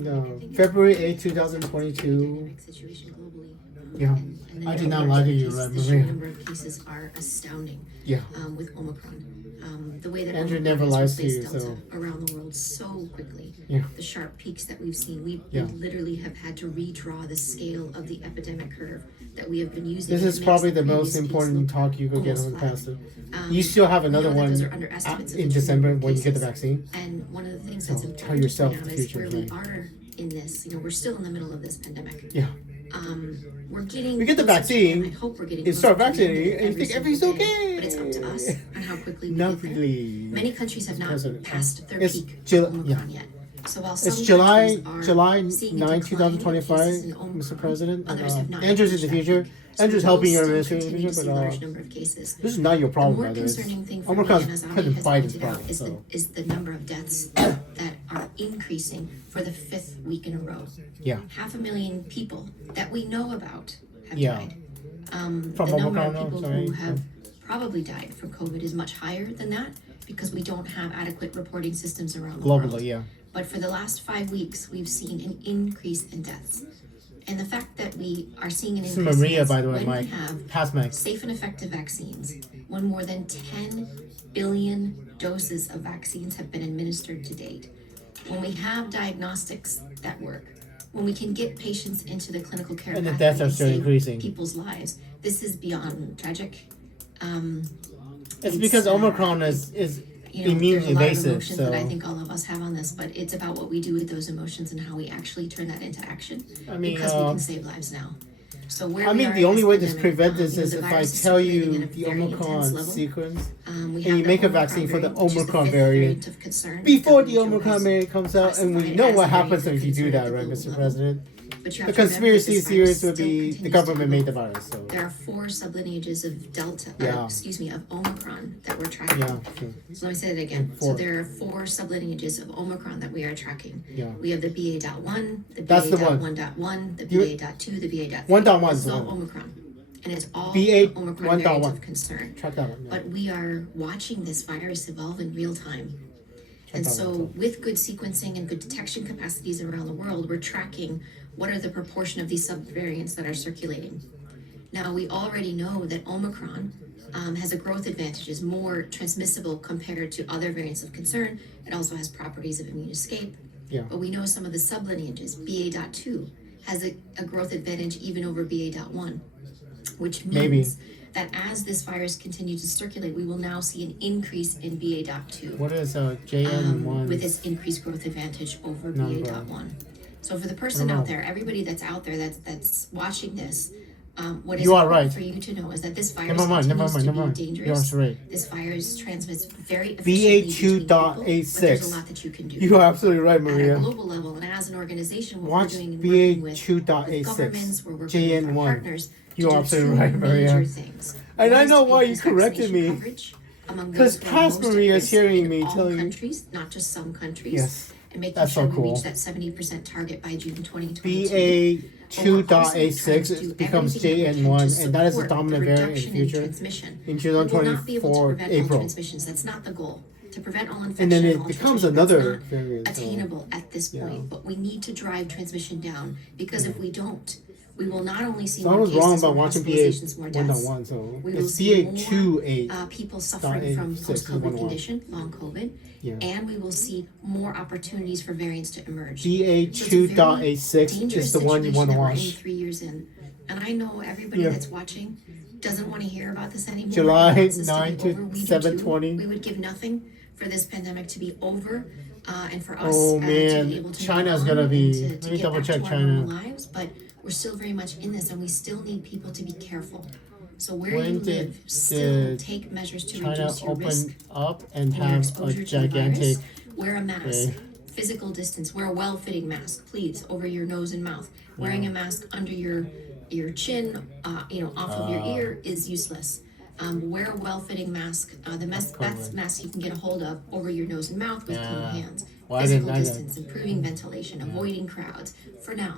No, February 8, 2022. Pandemic situation globally. Yeah. And the I did not number lie of to you, cases, right, the sheer Maria? number of cases are astounding. Yeah. With Omicron. The way that Andrew Omicron never has lies to replaced you, Delta so- around the world so quickly. Yeah. The sharp peaks that we've seen, we Yeah. literally have had to redraw the scale of the epidemic curve that we have been using. This It is makes probably the previous most peaks important look talk you could get almost on the flat. past. Um, You still have we know another that one those are underestimates of in the true December number of when you get the cases. vaccine. And one of the things So that's tell important yourself to point out the is future, where we right? are in this. We're still in the middle of this pandemic. Yeah. We're getting. We get the closer to- vaccine, I hope we're getting. you start closer to the end vaccinating, of and you every think everything's single day, okay. But it's up to us on how quickly we Not get there. really. Many countries have not President. passed their It's peak Jul- of Omicron yet. So while some It's July countries are July seeing a 9, decline in 2025, cases in Omicron, Mr. President. And, others have not Andrew's in the reached that future. peak. So Andrew's we helping will your still administration, continue to see a but large number of cases. this is not your The problem, more by the way. concerning thing for Omicron's me, and as Ali President has Biden's pointed out, problem. So is the number of deaths that are increasing for the 5th week in a row. yeah, 500,000 people that we know about have Yeah. died. From The number Omicron, of people sorry. who have probably died from COVID is much higher than that because we don't have adequate reporting systems around the world. globally, yeah. But for the last 5 weeks, we've seen an increase in deaths. And the fact that we are seeing an This is increase in Maria, deaths by the way, when Mike. we have Pass Mike. safe and effective vaccines, when more than 10 billion doses of vaccines have been administered to date, when we have diagnostics that work, when we can get patients into the clinical care And the pathway deaths are and still save increasing. people's lives, this is beyond tragic. It's because Omicron is immune there's a lot of evasive, emotions that I so think all of us have on this, but it's about what we do with those emotions and how we actually turn that into action. I mean, because we can save lives now. So where I we mean, are the in only way to pandemic, prevent this the is if I virus is tell circulating you at a the very intense Omicron level. sequence, We and have you the make a Omicron vaccine for the variant, which is Omicron fifth variant of concern before that the WHO Omicron has variant comes out, and we classified know as what a variant happens of if you do concern that, at the right, global Mr. level. President? But you The have to remember that conspiracy this theories virus would still be continues the to government made the evolve. virus, so There are 4 sublineages of Delta, Yeah. of Omicron that we're tracking. yeah, sure. So let me say that again. Four. So there are 4 sublineages of Omicron that we are tracking. Yeah. We have the BA.1, the That's the one. BA.1.1, the You- BA.2, the BA.3. 1.1 This is is the all one. Omicron. And it's all BA the Omicron 1.1. variant of concern. Track that one. Yeah. But we are watching this virus evolve in real time. And that so one. with good sequencing and good detection capacities around the world, we're tracking what are the proportion of these subvariants that are circulating. Now, we already know that Omicron has a growth advantage, is more transmissible compared to other variants of concern. It also has properties of immune escape. Yeah. But we know some of the sublineages, BA.2, has a growth advantage even over BA.1, which means Maybe. that as this virus continues to circulate, we will now see an increase in BA.2 What is JN1? with its increased growth advantage over Number. BA.1. So for the person I don't out know. there, everybody that's out there that's watching this, what is You are important right. for you to know is that this virus Never mind, continues to never be mind. dangerous. You're right. This virus transmits very efficiently between people, but there's a lot that you can do. You are absolutely right, At a Maria. global level and as an organization, what Watch we're doing, working with BA2.86, governments, we're working with our JN1. partners to You are do absolutely 2 right, Maria. major things. And One I is know to why you increase corrected vaccination me. coverage among 'Cause those who are past most at Maria is risk hearing in me all telling you- countries, not just some countries. Yes. And making That's sure so we cool. reach that 70% target by June 2022. BA2.86 becomes JN1, and that is the dominant variant in the future. Transmission. In We will not be able to 2024 prevent all April. transmissions. That's not the goal. To prevent all infection And then it all becomes transmission, another that's variant. not so- attainable at this Yeah. point. But we need to drive transmission down because if we don't, we will not only see So I more was cases, wrong about more watching hospitalizations, more deaths. 1.1, so We will it's see more BA2.8. people suffering from 8.6 post-COVID 1.1. condition, long COVID, Yeah. and we will see more opportunities for variants to emerge. So it's a very BA2.86 is dangerous the one you situation want to that we're in watch. 3 years in, and I know everybody Yeah. that's watching doesn't want to hear about this anymore. July Wants this to be 9 to over. We do too. 7/20. We would give nothing for this pandemic to be over, and for us Oh to man, be able to China's move gonna on be. and to Let me get double back check to our China. normal lives. But we're still very much in this, and we still need people to be careful. So where When you did live, still did take measures to China reduce your risk open up and in your have a exposure to the gigantic. virus. Wear a mask. Okay. Physical distance. Wear a well-fitting mask, please, over your nose and mouth. Wearing a mask under your chin, off of your ear is useless. Wear a well-fitting mask. The best mask you can get a hold of over your nose and mouth with clean Yeah. hands. Well, I Physical didn't- distance, improving ventilation, avoiding crowds. For now.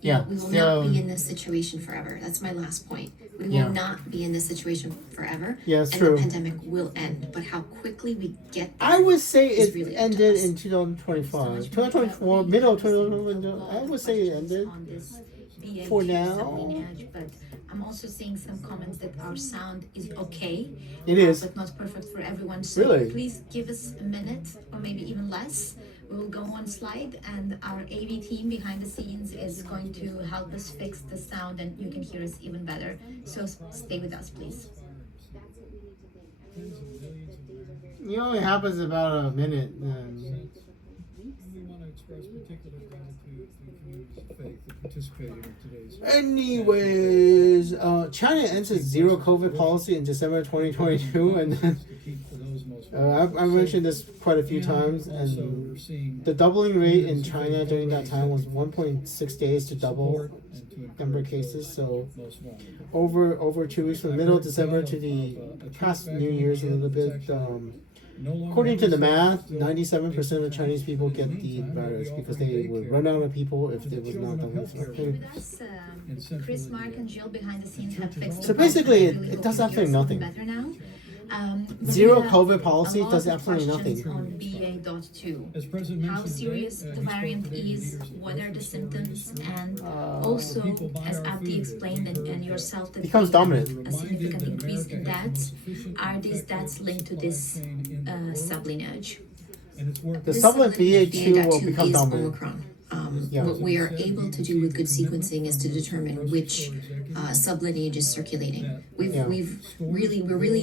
Yeah, We will still- not be in this situation forever. That's my last point. We will Yeah. not be in this situation forever. Yeah, it's and true. the pandemic will end. But how quickly we get there, I would say It's it really up to ended us. in 2025. 2024, middle of 2024, I would say it ended. On this BA2 For now. sublineage, but I'm also seeing some comments that our sound is okay. It is. But not perfect for everyone. So Really? please give us a minute or maybe even less. We will go on slide and our AV team behind the scenes is going to help us fix the sound and you can hear us even better. So stay with us, please. It only happens about a minute. We want to express particular gratitude to the community's faith that participated in today's. Anyways, China entered zero COVID policy in December 2022, and then To keep for those most I mentioned this quite a few times, Also, and we're seeing the doubling rate in China during that time was 1.6 days to double support and to number of encourage cases. those So most vulnerable. over 2 weeks from the middle of December to the past New Year's a little bit. No longer According to the math, still 97% of Chinese people get the virus because they would run out of people if they was not done With vaccinated. us, Chris, Mark, and Jill behind the scenes have fixed So the basically, problem. I really it hope does you absolutely hear us nothing. Better now. Zero Maria, COVID policy a lot does of absolutely questions nothing. on BA.2. As President How mentioned serious today, the he spoke variant today to is, leaders of what are the grocery symptoms, stores, and Uh, also, people buy as our Abdi food, explained and encourage yourself, that becomes we have dominant. a significant increase in deaths. Are these deaths linked to this sublineage? And it's worked. The This supplement BA2 will BA.2 become is dominant. Omicron. Yeah. What we are able to do with good sequencing is to determine which sublineage is circulating. Yeah. We're really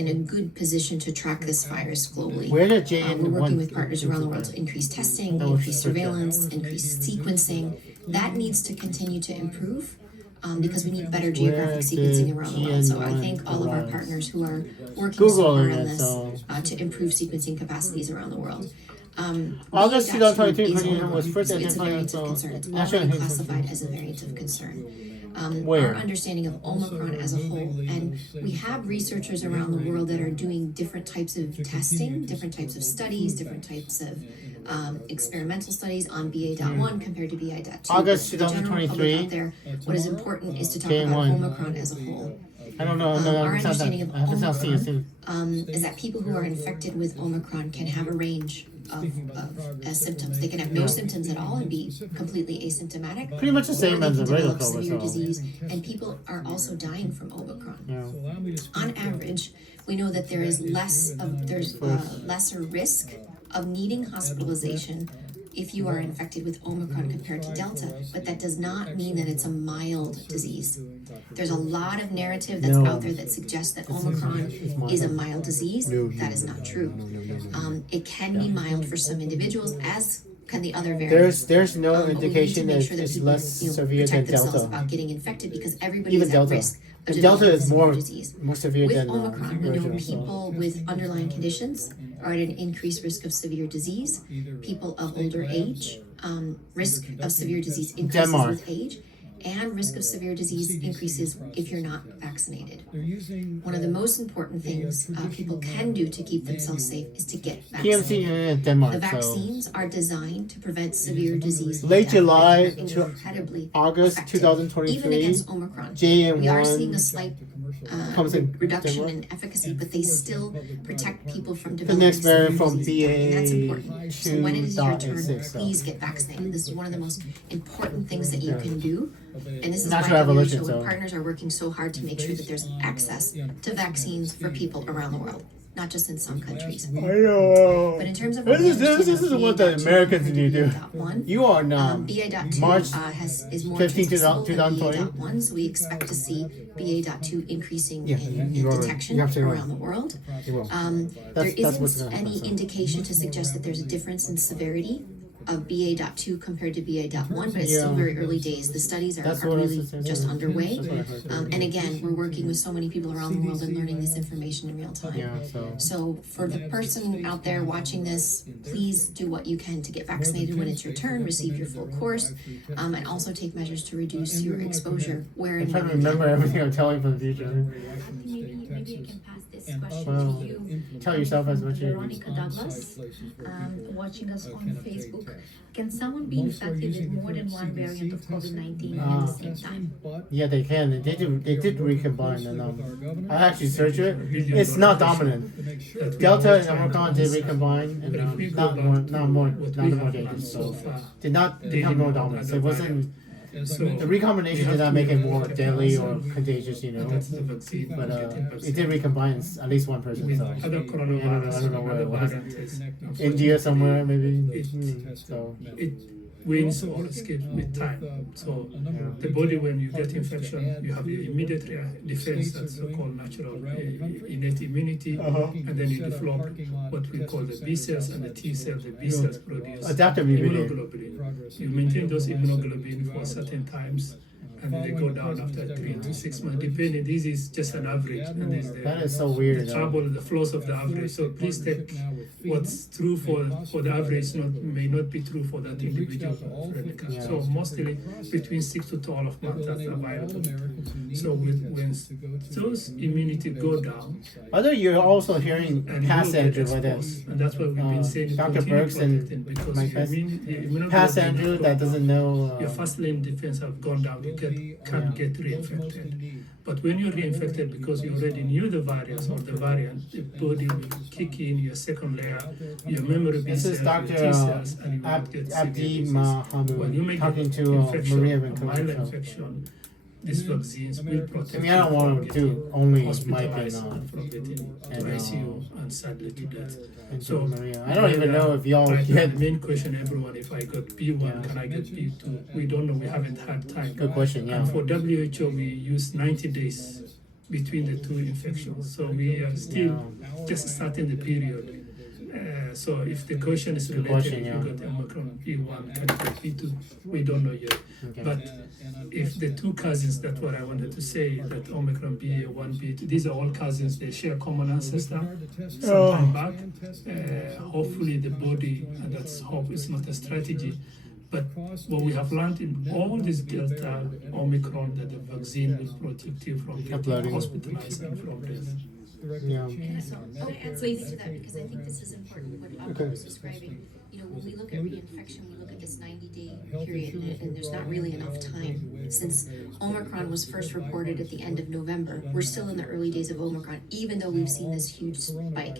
in a good position to track this virus globally. Where did We're working JN1? with partners around the world to increase testing, That was increase such a- surveillance, increase sequencing. That needs to continue to improve. Because we need better geographic Where sequencing did around the world. So I GN1 thank all of our arise? partners who are working so Googling hard on it, this so- to improve sequencing capacities around the world. August BA.2 2022 is Omicron was first so it's a variant identified, of so concern. It's actually, already classified as a variant of concern. Where? Our understanding of Omicron as a whole, and we have researchers around the world that are doing different types of testing, different types of studies, different types of experimental studies on BA.1 compared to BA.2. August For the general public 2023. out there, what is important is to talk JN1. about Omicron as a whole. I don't know. No, Our it's not that. understanding of I haven't not seen it Omicron soon. is that people who are infected with Omicron can have a range of symptoms. They can have no symptoms at all and be completely asymptomatic. Pretty much the or same they as can the regular develop COVID. severe So. disease, and people are also dying from Omicron. Yeah. So allow me to speak On average, we know that there is lesser risk of needing hospitalization if you are infected with Omicron compared to Delta, but that does not mean that it's a mild disease. There's a lot of narrative that's No. out there that suggests that Omicron is a mild disease. That is not true. It can be mild for some individuals, as can the other variants. There's no But we need to indication make that sure that it's people, less severe than protect themselves Delta. about getting infected, because everybody Even is Delta. at risk of And Delta developing is severe more disease. more severe With than Omicron, we know original. So. people with underlying conditions are at an increased risk of severe disease. People of older age, risk of severe disease increases Denmark. with age, and risk of severe disease increases if you're not vaccinated. they're using One of the most important things people can do to keep themselves safe is to get PMC vaccinated. in Denmark. The So vaccines are designed to prevent severe disease. and Late death. July They're to incredibly August effective, 2023, even against Omicron. We are seeing a JN1 slight comes in reduction Denmark. in efficacy, but they still protect people from The developing next variant severe from disease, and that's important. So when it is your turn, 2.86, so. please get vaccinated. This is one of the most important things that you can do, and this is why Natural evolution, WHO so. and partners are working so hard to make sure that there's access to vaccines for people around the world, not just in some countries. I know. But in in terms of This is understanding what the BA.2 Americans compared to need to do. BA.1, You are now BA.2 March is more 15 to transmissible than 2020. BA.1, so we expect to see BA.2 increasing Yeah, in you are right. detection You have to know. around the world. You will. There That's what's isn't gonna happen, any so. indication to suggest that there's a difference in severity of BA.2 compared to BA.1, but it's still Yeah. very early days. The studies are That's what I was really saying. just underway. That's what I heard. And again, we're working with so many people around the world and learning this information in real time. Yeah, so. So for the person out there watching this, please do what you can to get vaccinated when it's your turn, receive your full course, and also take measures to reduce your exposure where I'm and trying when to you can. remember everything I'm telling from the future. Maybe I can pass this question Well, to you. tell yourself as much as you Veronica Douglas, watching us on Facebook. Can someone be infected with more than one variant of COVID-19 at the same time? Yeah, they can. They did recombine, and I actually searched it. It's not dominant. that we Delta are and trying to Omicron did understand. recombine, and But if we go not back more, to not more, what not we the more have dangerous. done so So far, did not they become did more not dominant. other It wasn't. So The recombination did not make it more deadly or contagious, you know. that's the vaccine. But getting it vaccine. did recombine at least one person. With So other coronavirus, I don't know where it was. variant is India somewhere maybe. It- So It wins or escapes with time. So the body, when you get infection, you have your immediate defense, that's so-called natural innate immunity, and then you develop what we call the B cells and the T cells. The B cells produce Adaptive immunity. immunoglobulin. You maintain those immunoglobulin for certain times, and then they go down after 3 to 6 months, depending. This is just an average, and this is that the, is so weird. the though. trouble, the flaws of the average. So please take what's true for the average may not be true for that individual. Veronica. Yeah. So mostly between 6 to 12 months that's available. So when those immunity go down, Although you're also hearing and past you will get Andrew with exposed, this. and that's what we've been saying. Dr. continue Burks and protecting, because Mike your Pence. immunoglobulin Past has Andrew gone that doesn't down. know. Your first line defense have gone down. You can't get reinfected. But when you're reinfected, because you already knew the virus or the variant, the body will kick in your second layer, your memory B This cells, is your Dr. T cells, and you will Abdi get severe disease. Mahamoud When you make talking an to infection, Maria a Vancouver. mild So. infection, these vaccines will protect I mean, I don't you want from to do getting only Mike hospitalized and, and from getting to and, ICU and sadly to death. and So Maria. I don't even know if y'all right now, get. the main question, everyone, if I got B1, Yeah. can I get B2? We don't know. We haven't had time. Good question. Yeah. And for WHO, we use 90 days between the two infections. So we are still just starting the period. So if the question is related, question, if yeah. you got Omicron B1, can you get B2? We don't know yet. Okay. But if the two cousins, that's what I wanted to say, that Omicron BA1, BA2, these are all cousins, they share common ancestor sometime back. Hopefully the body, and that's hope, it's not a strategy, but what we have learned in all this Delta, Omicron, that the vaccine will protect you from getting Uploading. hospitalized and from death. Yeah. So I want to add something to that because I think this is important what Abdul was describing. You know, when we look at reinfection, we look at this 90-day period, and there's not really enough time. Since Omicron was first reported at the end of November, we're still in the early days of Omicron, even though we've seen this huge spike.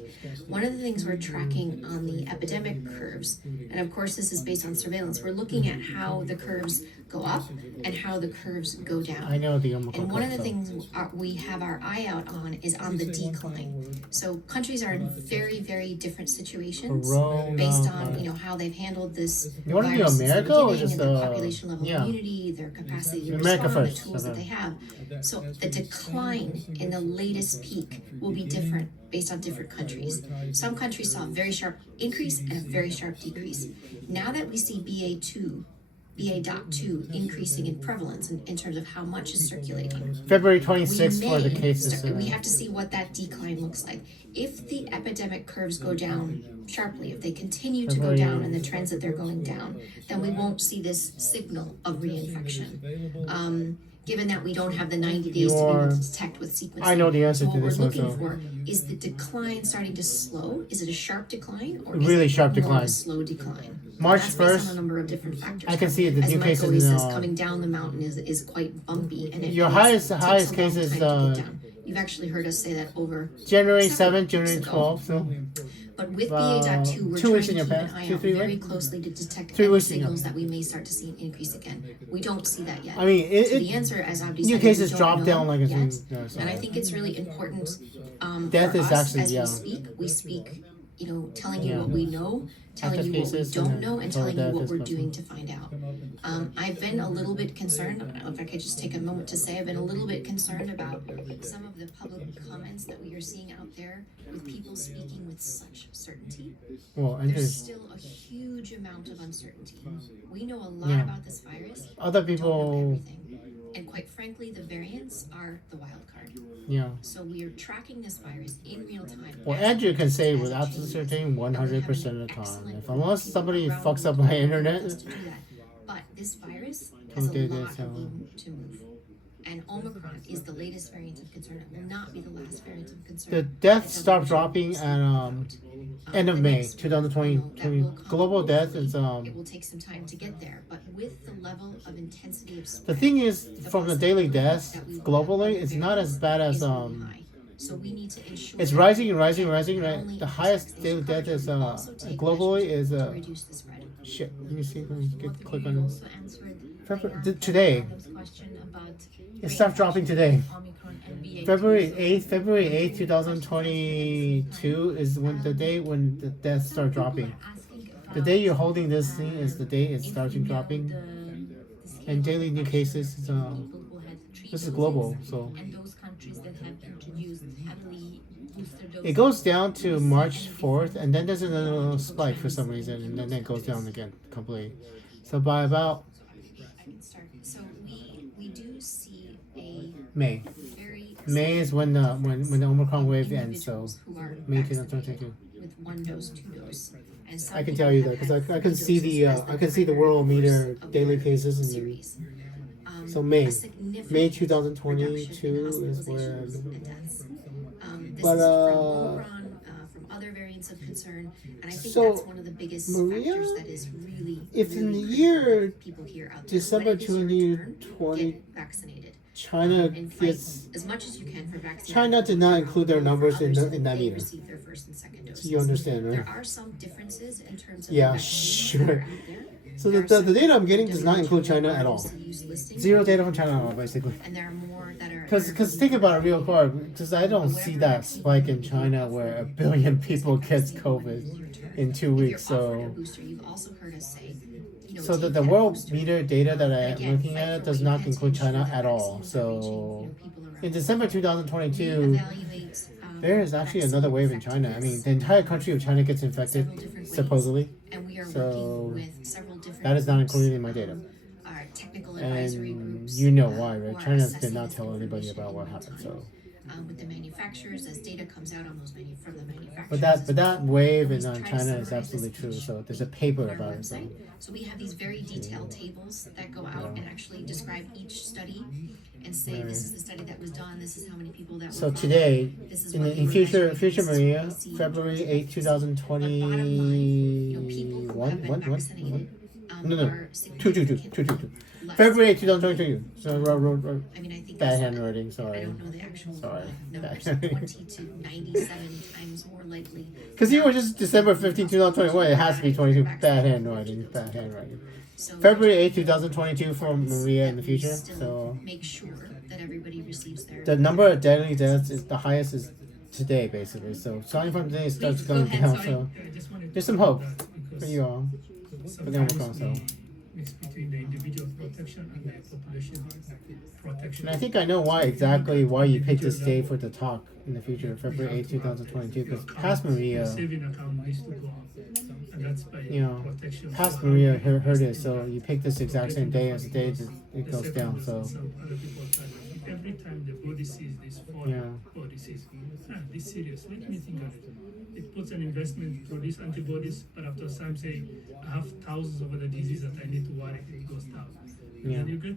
One of the things we're tracking on the epidemic curves, and of course this is based on surveillance, we're looking at how the curves go up and how the curves go down. I know the Omicron. And one of the so. things we have our eye out on is on the decline. So countries are in very, very different situations based on, you know, how they've handled this You wanna do virus since the America or beginning just, and their population level yeah. immunity, their capacity to America respond, first, the tools that okay. they have. So the decline in the latest peak will be different based on different countries. Some countries saw a very sharp increase and a very sharp decrease. Now that we see BA.2 increasing in prevalence in terms of how much is circulating, February we 26th for the may cases. start, we have to see what that decline looks like. If the epidemic curves go down sharply, if they continue to go down and the trends that they're going down, then we won't see this signal of reinfection. Given that we don't have the 90 days to be able to detect with sequencing. I know the answer so to what this we're one. looking So for is the decline starting to slow? Is it a sharp decline or Really is it sharp more of decline. a slow decline? March That's based 1st, on a number of different factors. I can see the As new Mike cases always in, says, coming down the mountain is quite bumpy and it Your takes highest a long cases, time to get down. You've actually heard us say that over January several 7th, January weeks ago. 12th. So But with About BA.2, we're 2 trying weeks to in keep Japan, an eye 2, out 3 very weeks? closely to detect 3 any weeks in signals that we may start to see an increase again. We don't see that yet. I mean, So the it answer, as Abdi new said, cases we don't dropped know down like yet. so. And I think it's really important Death for is us actually, as yeah. we speak telling you Yeah. what we know, telling Active you what we cases don't and know, and total telling you death what is we're much doing more. to find out. I've been a little bit concerned. If I could just take a moment to say, I've been a little bit concerned about some of the public comments that we are seeing out there with people speaking with such certainty. Well, and There's there's still a huge amount of uncertainty. We know a lot Yeah. about this virus, other don't know people. everything. And quite frankly, the variants are the wild card. Yeah. So we are tracking this virus in real time. Well, as Andrew it can say changes, with as it absolute changes. certainty And we 100% of have the time. excellent If unless people somebody around fucks the up world my that help internet, us to do that. But this virus has a Okay, lot that's, of room to move. And Omicron is the latest variant of concern. It will not be the last variant of concern. the deaths until start the dropping vaccines at are out. end of The May next 2020. that will come Global death hopefully. is It will take some time to get there, but with the level of intensity of The spread, thing is, from the daily deaths that we will globally, have it's not as bad as is really high. So we need to ensure it's that rising and we rising, get rising. not Right, only the increase highest vaccination daily death coverage, is but also take globally measures is to reduce the spread. shit. Let me see. Let me What click you on also answered today. Adam's question about It stopped dropping today. Omicron and BA2. February So 8th, 2022 is when the day when the deaths start dropping. people are asking The day about, you're holding this thing is the day it's if starting we know dropping. the And scale daily of new infection cases is in people who had three this is doses, global, so and those countries that have introduced heavily booster doses. it goes down to March 4th, and then there's another little spike for some reason, and then it goes down again completely. So by about I can start. So we do see a May. very May is when the Omicron wave ends. So individuals who are May vaccinated 2022. with 1 dose, 2 dose. And some I can people tell you have that because had I can 3 see the doses as I can see the primary world meter course of daily their cases and series. so May. A significant May reduction 2022 in is where. hospitalizations and deaths. This But, is from Omicron, from other variants of concern, and I think So, that's one of the biggest Maria, factors that is really, if in really the critical year for people here out there. December When it is your turn, 2020, get vaccinated. China And fight gets. as much as you can for vaccinating. China did not include their numbers in others in that they meter. receive their first and second doses. So you understand, right? There are some differences in terms of Yeah, the vaccines sure. that are out there. So There the are some data I'm getting that does not include China at all. emergency use listing, Zero data from China at all, basically. and there are more that are. Because think about it real hard. Because I don't see that spike in China where 1 billion people gets COVID in 2 weeks. If you're offered a So booster, you've also heard us say, so take the that world booster. meter data that I am Again, looking fight at for does what you not can to include ensure China that at all. vaccines are reaching, So people around in the December world. 2022, Evaluate, there is actually another wave in China. I mean, the entire country of China gets infected, several different ways, supposedly. and we are So, working with several different. That is not groups, included in my data. Our technical advisory And groups. you know who why, are right? China did assessing not this tell anybody information about in what real happened. time. So, With the manufacturers, as data comes out on those from the manufacturers. but that wave we in try to China is summarize absolutely this true. information So there's a paper on our about it. So. website. So we have these very detailed tables that go out and actually describe each study and say this is the study that was done, this is how many people that were So followed, today, this is in, what the, they in were future measuring, future this is what Maria, we see. February 8th, But bottom line, people who have been 2021, vaccinated No, are 2. less. February 8th, 2022. So I mean, I think bad that's- handwriting. I Sorry. don't know the actual Sorry. numbers, Bad 20 to 97 times more likely. Because you were just December 15th, 2021. It has to be 22. Bad handwriting. Bad handwriting. So February 8th, 2022 for Maria in the that we future. still So make sure that everybody receives their. the number of deadly deaths is the highest is today, basically. So starting from today, it starts Please, go going ahead, down. sorry. So I just wanted to there's some add hope that for because you all. sometimes Omicron, so. we mix between the individual protection and the population protection. And I think I know why you picked this day for the talk in the future, February 8th, 2022. Because past The Maria, saving account needs to go up, and that's by You know, protection. past So Maria how we heard it, invest so in you picked this exact same day as the day that it the goes second down. dose So and some other people have had it. Every time the body sees this foreign Yeah. body says, this serious, let me think of it. It puts an investment to produce antibodies, but after some say, I have thousands of other diseases that I need to worry, it goes down. And Yeah. then you get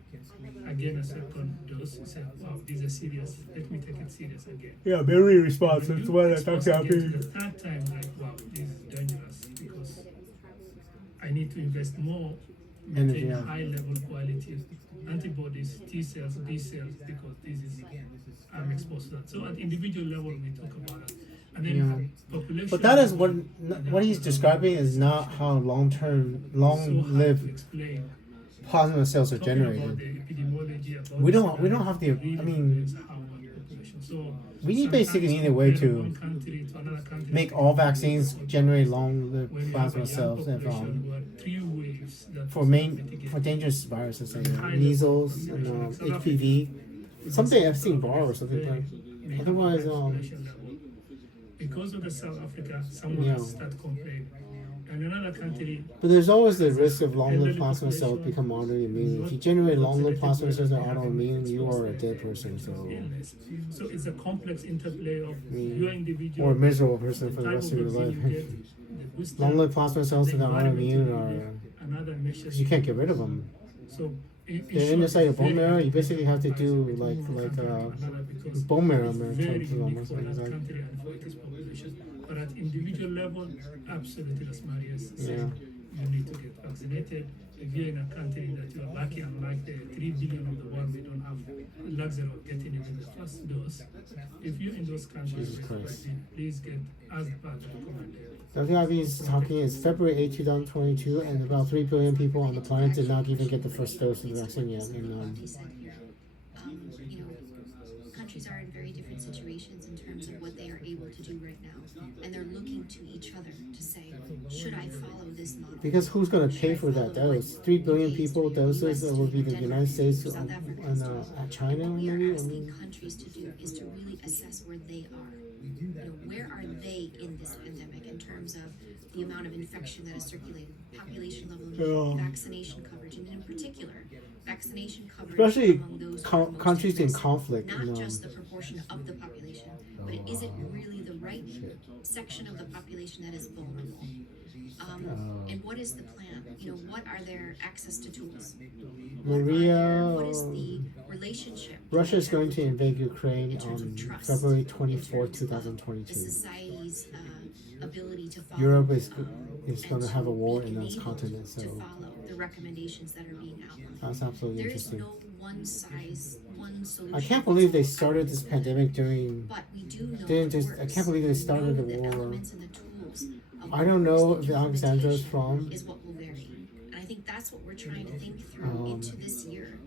again a second dose, you say, wow, this is serious, let me take it serious again. yeah, very responsive. When That's you why expose again to the third time, like, wow, this is dangerous because I need to invest more, Energy, maintain yeah. high level quality antibodies, T cells, B cells, because this is I'm exposed to that. So at individual level, we talk about it, and then population. But that is what he's describing is not how long-lived to explain. plasma cells are Talking about generated. the epidemiology, about We don't have the. I mean, how much population. So We need sometimes basically need a way compare to one country to another country. make all vaccines generate long-lived When you have plasma a young cells and population who had 3 waves that for was main mitigated. for dangerous viruses like High level measles and population, like South HPV. Africa, Something is Epstein-Barr or something very- like. may have Otherwise, high population level. Because of the South Africa, someone Yeah. has started complaining. And another country, But there's always the risk of long-lived elderly plasma cells population, become autoimmune. If not you generate long-lived vaccinated plasma cells that are where autoimmune, you exposed are a to dead person. So, illness. So it's a complex interplay of mean, your individual, or a miserable person the for the type rest of of your vaccine life. you get, the booster, Long-lived plasma cells that the are environment autoimmune you live are. in, another measures. You can't get rid of them. So in They're in the short, site of it's bone very marrow. hard You to basically have to compare do between like one country to another because bone marrow it's very transplant unique almost. for that Like, country and for its population. But at individual level, absolutely, as Marius said, you need to get vaccinated. If you're in a country that you are lucky, unlike the 3 billion of the world, we don't have the luxury of getting even the first dose. If you're in those countries, Jesus Christ. please get as per the recommended. WIV is talking is February 8, 2022, and about 3 billion people on the planet did not even get the first dose of the vaccine yet. And He said here, you know, countries are in very different situations in terms of what they are able to do right now, and they're looking to each other to say, should I follow this model? because who's going to pay for that dose? 3 billion people doses would be the United States and China What we maybe. are I asking mean, countries to do is to really assess where they are. You know, where are they in this pandemic in terms of the amount of infection that is circulating, population level Yeah. vaccination coverage, and in particular, vaccination coverage especially among those who are most countries at in risk. conflict. Not You know. just the proportion of the population, but is it really the right section of the population that is vulnerable? And what is the plan? You know, what are their access to tools? What is the relationship? Russia is going to invade Ukraine in terms of on trust, February in 24, terms of 2022. The society's ability to follow. Europe is and going to have a war be in its enabled continent, so to follow the recommendations that are being outlined. that's absolutely There is interesting. no one size, one solution. I can't believe they fits all. started this pandemic during. But we do know Didn't it just- works. I can't believe they started We know the the war. elements and the tools of I don't what know works. if The Alexandra's implementation from. is what will vary. And I think that's what we're trying to think through into this year.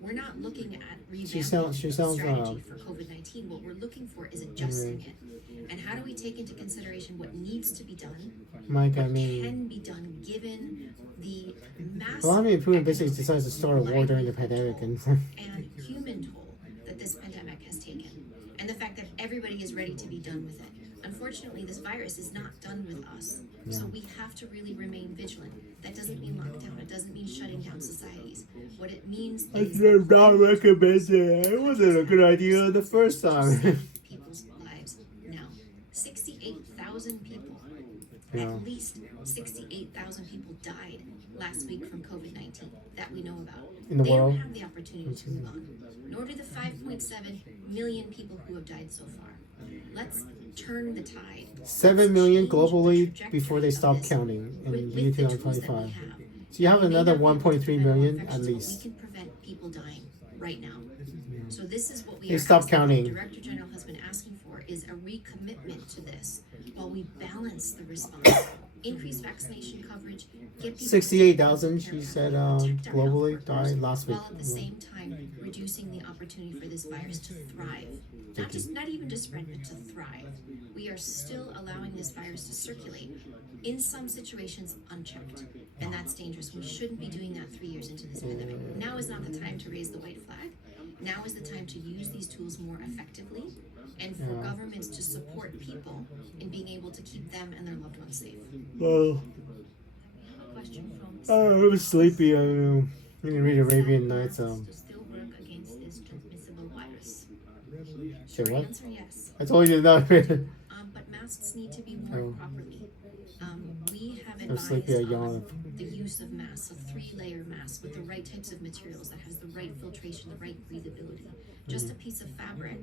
We're not looking at revamping sounds- she the sounds, strategy for COVID-19. What we're looking for is adjusting it. And how do we take into consideration what needs to be done, Mike, I what mean, can be done given the massive Vladimir Putin basically economic, decides to start a war during the pandemic, and and human toll that this pandemic has taken, and the fact that everybody is ready to be done with it. Unfortunately, this virus is not done with us, so we have to really remain vigilant. That doesn't mean lockdown. It doesn't mean shutting down societies. What it means is not recommending. It wasn't a good idea the first time. people's lives now. 68,000 people, Yeah. at least 68,000 people died last week from COVID-19 that we know about. In the They world? don't have the opportunity to move on, nor do the 5.7 million people who have died so far. Let's turn the tide. 7 million Change the globally trajectory before they of stop this counting in with the year the tools that we 2025. have. So you have We may another not be able to 1.3 prevent all million at infections, but least. We can prevent people dying right now. So this is what we They are stopped asking, counting. the Director General has been asking for is a recommitment to this while we balance the response. Increase vaccination coverage, get people 68,000, she care said, package, protect our globally health workers, died last week. while at the same time reducing the opportunity for this virus to thrive. Not even to spread, but to thrive. We are still allowing this virus to circulate in some situations unchecked, and that's dangerous. We shouldn't be doing that 3 years into this pandemic. Now is not the time to raise the white flag. Now is the time to use these tools more effectively, and for governments to support people in being able to keep them and their loved ones safe. Well, A question from I was sleepy. I don't know. I didn't read Arabian Nights. To still work against this transmissible virus. Say Short what? answer, yes. I told you not. But masks need to be worn properly. We have I'm advised sleepy. I yawned. the use of masks, a 3-layer mask with the right types of materials that has the right filtration, the right breathability. Just a piece of fabric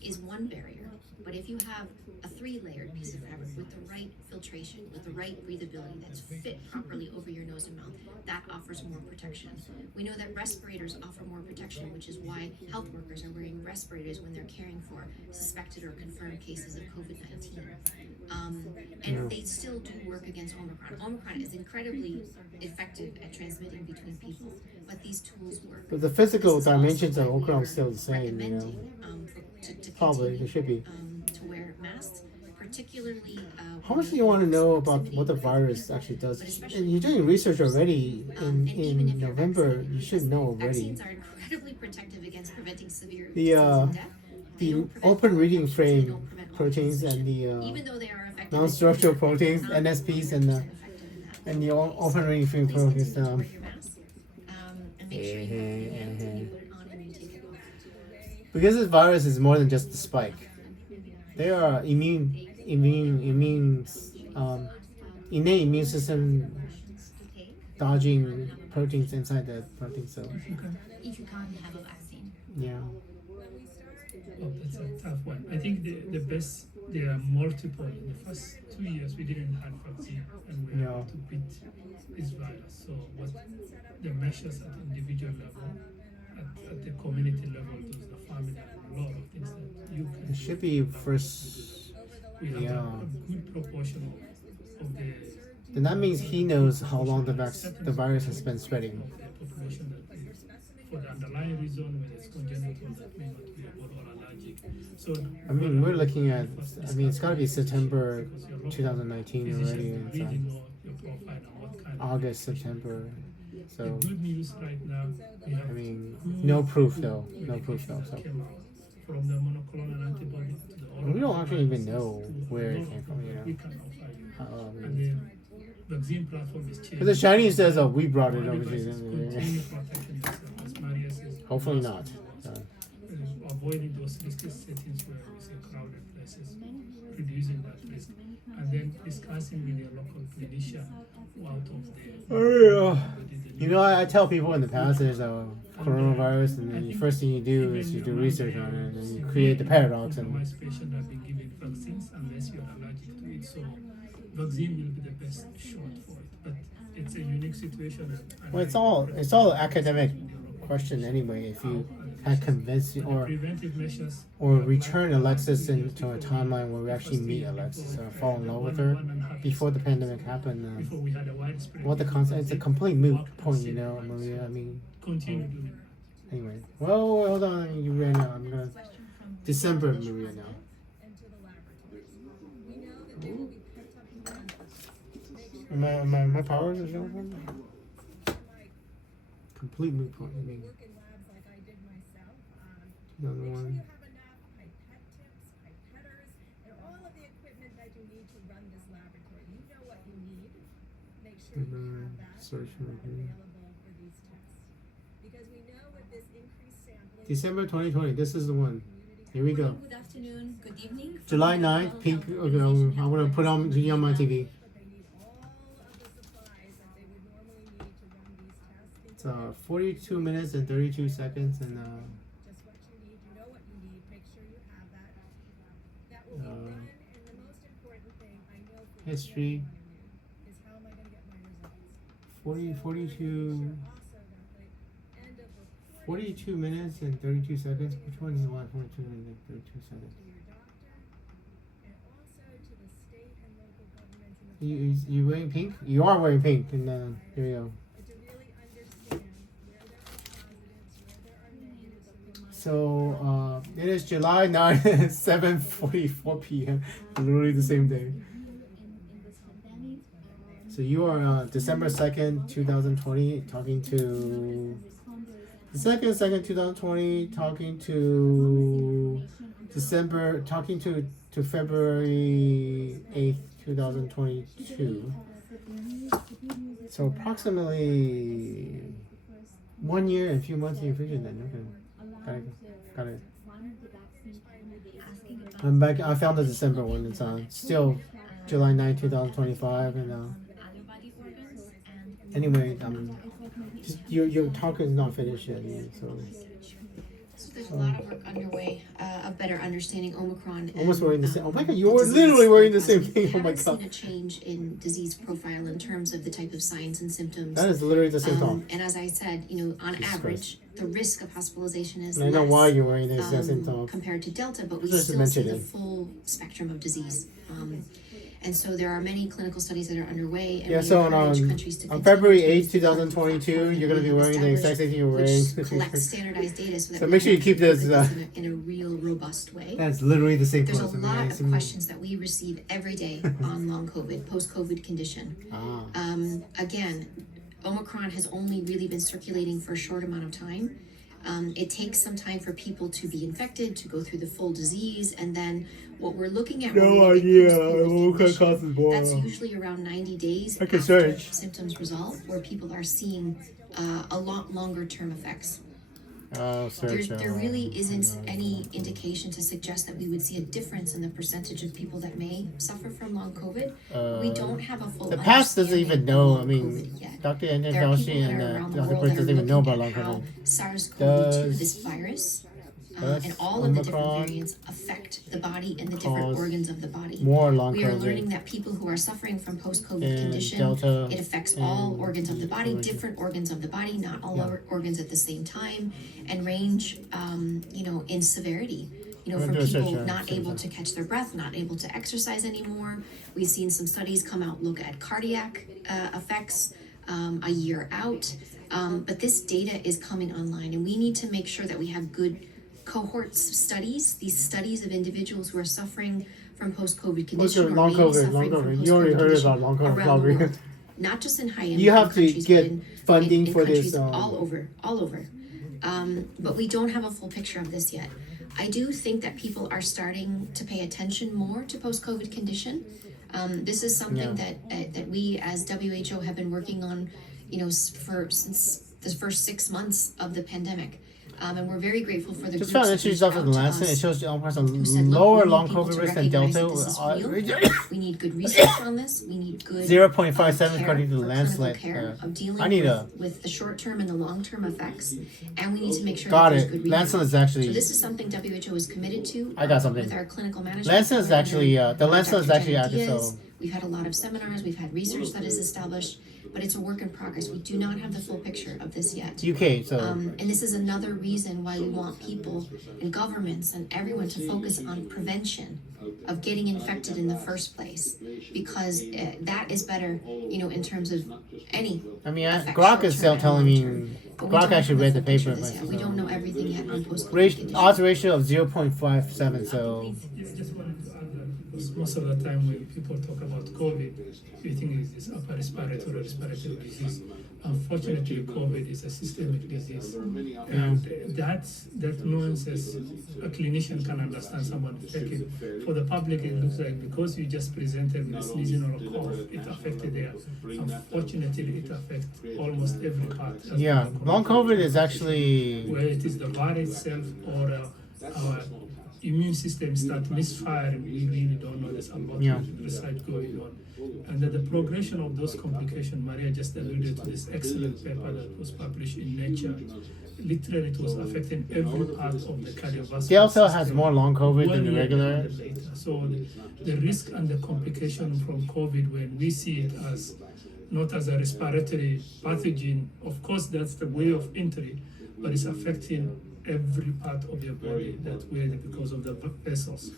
is one barrier, but if you have a 3-layered piece of fabric with the right filtration, with the right breathability that's fit properly over your nose and mouth, that offers more protection. We know that respirators offer more protection, which is why health workers are wearing respirators when they're caring for suspected or confirmed cases of COVID-19. And they still do work against Omicron. Omicron is incredibly effective at transmitting between people, but these tools work. But the physical This is also dimensions of why we Omicron are are still the same, you know. recommending, to Probably, continue, they should be. to wear masks, particularly. How much do you want to know about what the virus actually does? And you're doing research already in November. You should know already. Vaccines are incredibly protective against preventing severe The, disease and death. They The don't prevent open all reading infections, they frame don't prevent all proteins and transmission. the Even though they are effective, non-structural proteins, not NSPs, and the 100% effective in that. and the open reading frame Please proteins. continue to wear your mask, and make sure you have your hands and you put it on and you take it off. Because this virus is more than just the spike. There are innate immune system dodging proteins inside the protein cell. If you can't have a vaccine. Yeah. Oh, that's a tough one. I think the best, there are multiple. In the first 2 years, we didn't have vaccine and we were able to beat this virus. So what the measures at individual level, at the community level, those the family, a lot of things that you can. It should be first. We have Yeah. a good proportion of the Then that means he knows how long the virus has been spreading. the population that is for the underlying reason, whether it's congenital, that may not be able or allergic. So I mean, we're looking at. I mean, it's got to be September 2019 already, physicians and really it's know your profile and what kind of August, September. The So good news right now, we have I mean, good no proof though. No proof though. medication that So came out from the monoclonal antibody to the oral we don't actually even antibodies know to where it all came of from. them You that we know. can offer you. And the vaccine platform is changing. But the Chinese says, "Oh, we brought it over Devices continue here." protecting themselves, as Maria says. Hopefully not. Avoiding those risky settings where we say crowded places, reducing that risk, and then discussing with your local clinician out of the. Oh, yeah. You know, I tell people in the past there's a coronavirus, and then the first thing you do is you do research on it, and then you create the paradox. And Compromised patients have been given vaccines unless you are allergic to it. So, vaccine will be the best shot for it, but it's a unique situation. And well, it's all academic question anyway. If you had convinced you preventive measures. or return Alexis into a timeline where we actually meet Alexis or fall in love with her before the pandemic happened. Before we had a widespread. What the concept? It's a complete moot point, you know, Maria. I mean, Continue doing that. anyway. Well, hold on, you ran out. I'm gonna December, Maria now. Into the laboratory. We know that they will be picked up in Make sure My powers are showing. like Complete moot point. I mean, work in labs like I did myself. another Make sure one. you have enough pipette tips, pipetters, and all of the equipment that you need to run this laboratory. You know what you need. Make sure you have that Search for here. available for these tests. Because we know with this increased sampling, December 2020. This is the one. Here we go. Good afternoon, good evening. July 9th. Pink. Okay, I'm gonna put on my TV. but they need all of the supplies that they would normally need to run these tests. It's 42 minutes and 32 seconds, and Just what you need, you know what you need, make sure you have that. That will be done, and the most important thing, I know for history. is how am I gonna get my results? 42 Also, that the end of reporting 42 minutes and 32 seconds. Which one do you want? 42 minutes and 32 seconds. to your doctor, and also to the state and local governments and the You wearing pink? You are wearing pink, and here we go. to really understand where there are positives, where there are negatives. So it is July 9th, 7:44 p.m. Literally the same day. So you are December 2nd, 2020, talking to the 2020, talking to February 8th, 2022. So approximately 1 year and a few months in your future then. Okay. Got it. I'm back. I found the December one. It's still July 9, 2025. And Other body organs and anyway, just your talk is not finished yet. So So there's a lot of work underway of better understanding Omicron. Almost and, wearing the same. Oh my god, you the were disease. literally wearing the same We thing. Oh my haven't god. seen a change in disease profile in terms of the type of signs and symptoms. That is literally the same top. And as I said, on Jesus average, the risk of hospitalization is And I know less why you're wearing this that same top. compared to Delta, but we Just to still see mention the it. full spectrum of disease. And so there are many clinical studies that are underway, and Yeah, we so encourage on countries to on continue February to 8th, use the 2022, platform you're gonna be that we wearing the exact same thing you're which wearing. collects standardized data so that So we make sure can you keep actually this, look at this in a real, robust way. That's literally the same There's a clothes. lot of questions that we receive every day on long COVID, post-COVID condition. Ah. Again, Omicron has only really been circulating for a short amount of time. It takes some time for people to be infected, to go through the full disease, and then what we're looking at when we No look at idea. post-COVID What condition, causes more. that's usually around 90 days I can after search. symptoms resolve, where people are seeing a lot longer term effects. Oh, search. There really isn't any indication to suggest that we would see a difference in the percentage of people that may suffer from long COVID. We don't have a full The past doesn't even understanding know. of I long mean, COVID yet. Dr. Anton There are Fauci people that and are around the Dr. world Prince that are doesn't even know about looking long at how COVID. SARS-CoV-2, Does- this virus, does and all of the different Omicron variants affect the body and the different cause organs of the body. More long We are COVID. learning that people who are suffering from post-COVID And condition, Delta it affects all and organs of the body, Omicron. different organs of the body, not all Yeah. organs at the same time, and range, in severity. I'm From gonna do a search people on not same able time. to catch their breath, not able to exercise anymore. We've seen some studies come out, look at cardiac effects a year out. But this data is coming online, and we need to make sure that we have good cohorts studies, these studies of individuals who are suffering from post-COVID What's condition your or long maybe COVID? suffering Long from COVID. You already post-COVID heard condition about long COVID, around the probably. world. Not just in high-income You have to countries, get but in funding for countries this. all over. But we don't have a full picture of this yet. I do think that people are starting to pay attention more to post-COVID condition. This is something that we as WHO have been working on, since the first 6 months of the pandemic. And we're very grateful for the Just groups found that issues reached off of out the to last thing. It us shows the person who said, look, lower we need long people COVID to risk than recognize Delta. that this is real. We need good research on this. We need good 0.57 care according to the for landslide. clinical care of dealing I need a. with the short-term and the long-term effects, and we need to make sure Got that there's it. good research. Lancet is So actually. this is something WHO is committed to. I got something. With our clinical management. Lancet is program actually. and, The Lancet is Dr. actually Jenny active. Diaz. So. We've had a lot of seminars. We've had research that is established, but it's a work in progress. We do not have the full picture of this yet. UK. So. And this is another reason why we want people and governments and everyone to focus on prevention of getting infected in the first place, because that is better, in terms of any. I mean, effect, Grok is still short-term telling and me. long-term. But we Grok don't actually have read the full picture paper. of this yet. We don't know everything yet on post-COVID Ratio, conditions. odds ratio of 0.57. So. Yes, just wanted to add that because most of the time when people talk about COVID, we think it's this upper respiratory disease. Unfortunately, COVID is a systemic disease, and that nuances a clinician can understand someone taking. For the public, it looks like because you just presented with a sneezing or a cough, it affected there. Unfortunately, it affects almost every part. That's Yeah, what long COVID is actually. where it is the virus itself or our immune system start misfiring, we really don't know there's a lot Yeah. of research going on. And that the progression of those complications, Maria just alluded to this excellent paper that was published in Nature. Literally, it was affecting every part of the cardiovascular Delta system. has more long COVID than the 1 year regular. later. So the risk and the complication from COVID, when we see it as not as a respiratory pathogen, of course that's the way of entry, but it's affecting every part of your body that way because of the vessels.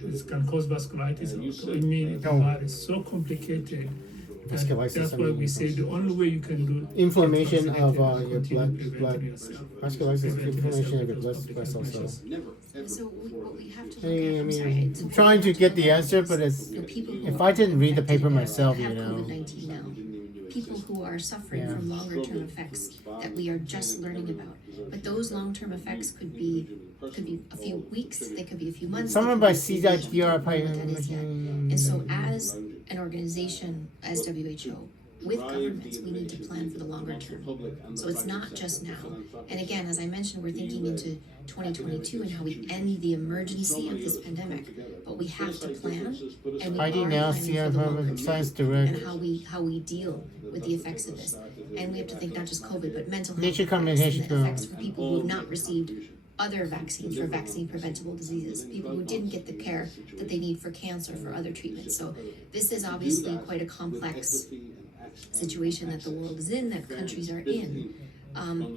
It can cause vasculitis, autoimmune, the Oh. virus is so complicated. that Vasculitis, That's I why mean, we say the only way you can do Inflammation is of vaccinate your and continue blood. preventing yourself. Vasculitis is Preventing inflammation of yourself your with blood those vessels. So. complications. So what we have to look I at, I'm sorry, mean, it's I'm trying to get the answer, but it's. people who If are I didn't read the paper infected myself, have you know. COVID-19 now. People who are suffering Yeah. from longer-term effects that we are just learning about. But those long-term effects could be a few weeks, they could be a few months. Someone they by could be a few years. We CDR don't know what that is yet. And so as an organization, as WHO, with governments, we need to plan for the longer term. So it's not just now. And again, as I mentioned, we're thinking into 2022 and how we end the emergency of this pandemic. But we have to plan, and we are ID now, planning Sierra for the longer Department, term, Science Direct. and how we deal with the effects of this. And we have to think not just COVID, but mental health Nature effects and Communications the effects for people who have not received other vaccines for vaccine preventable diseases, people who didn't get the care that they need for cancer, for other treatments. So this is obviously quite a complex situation that the world is in, that countries are in.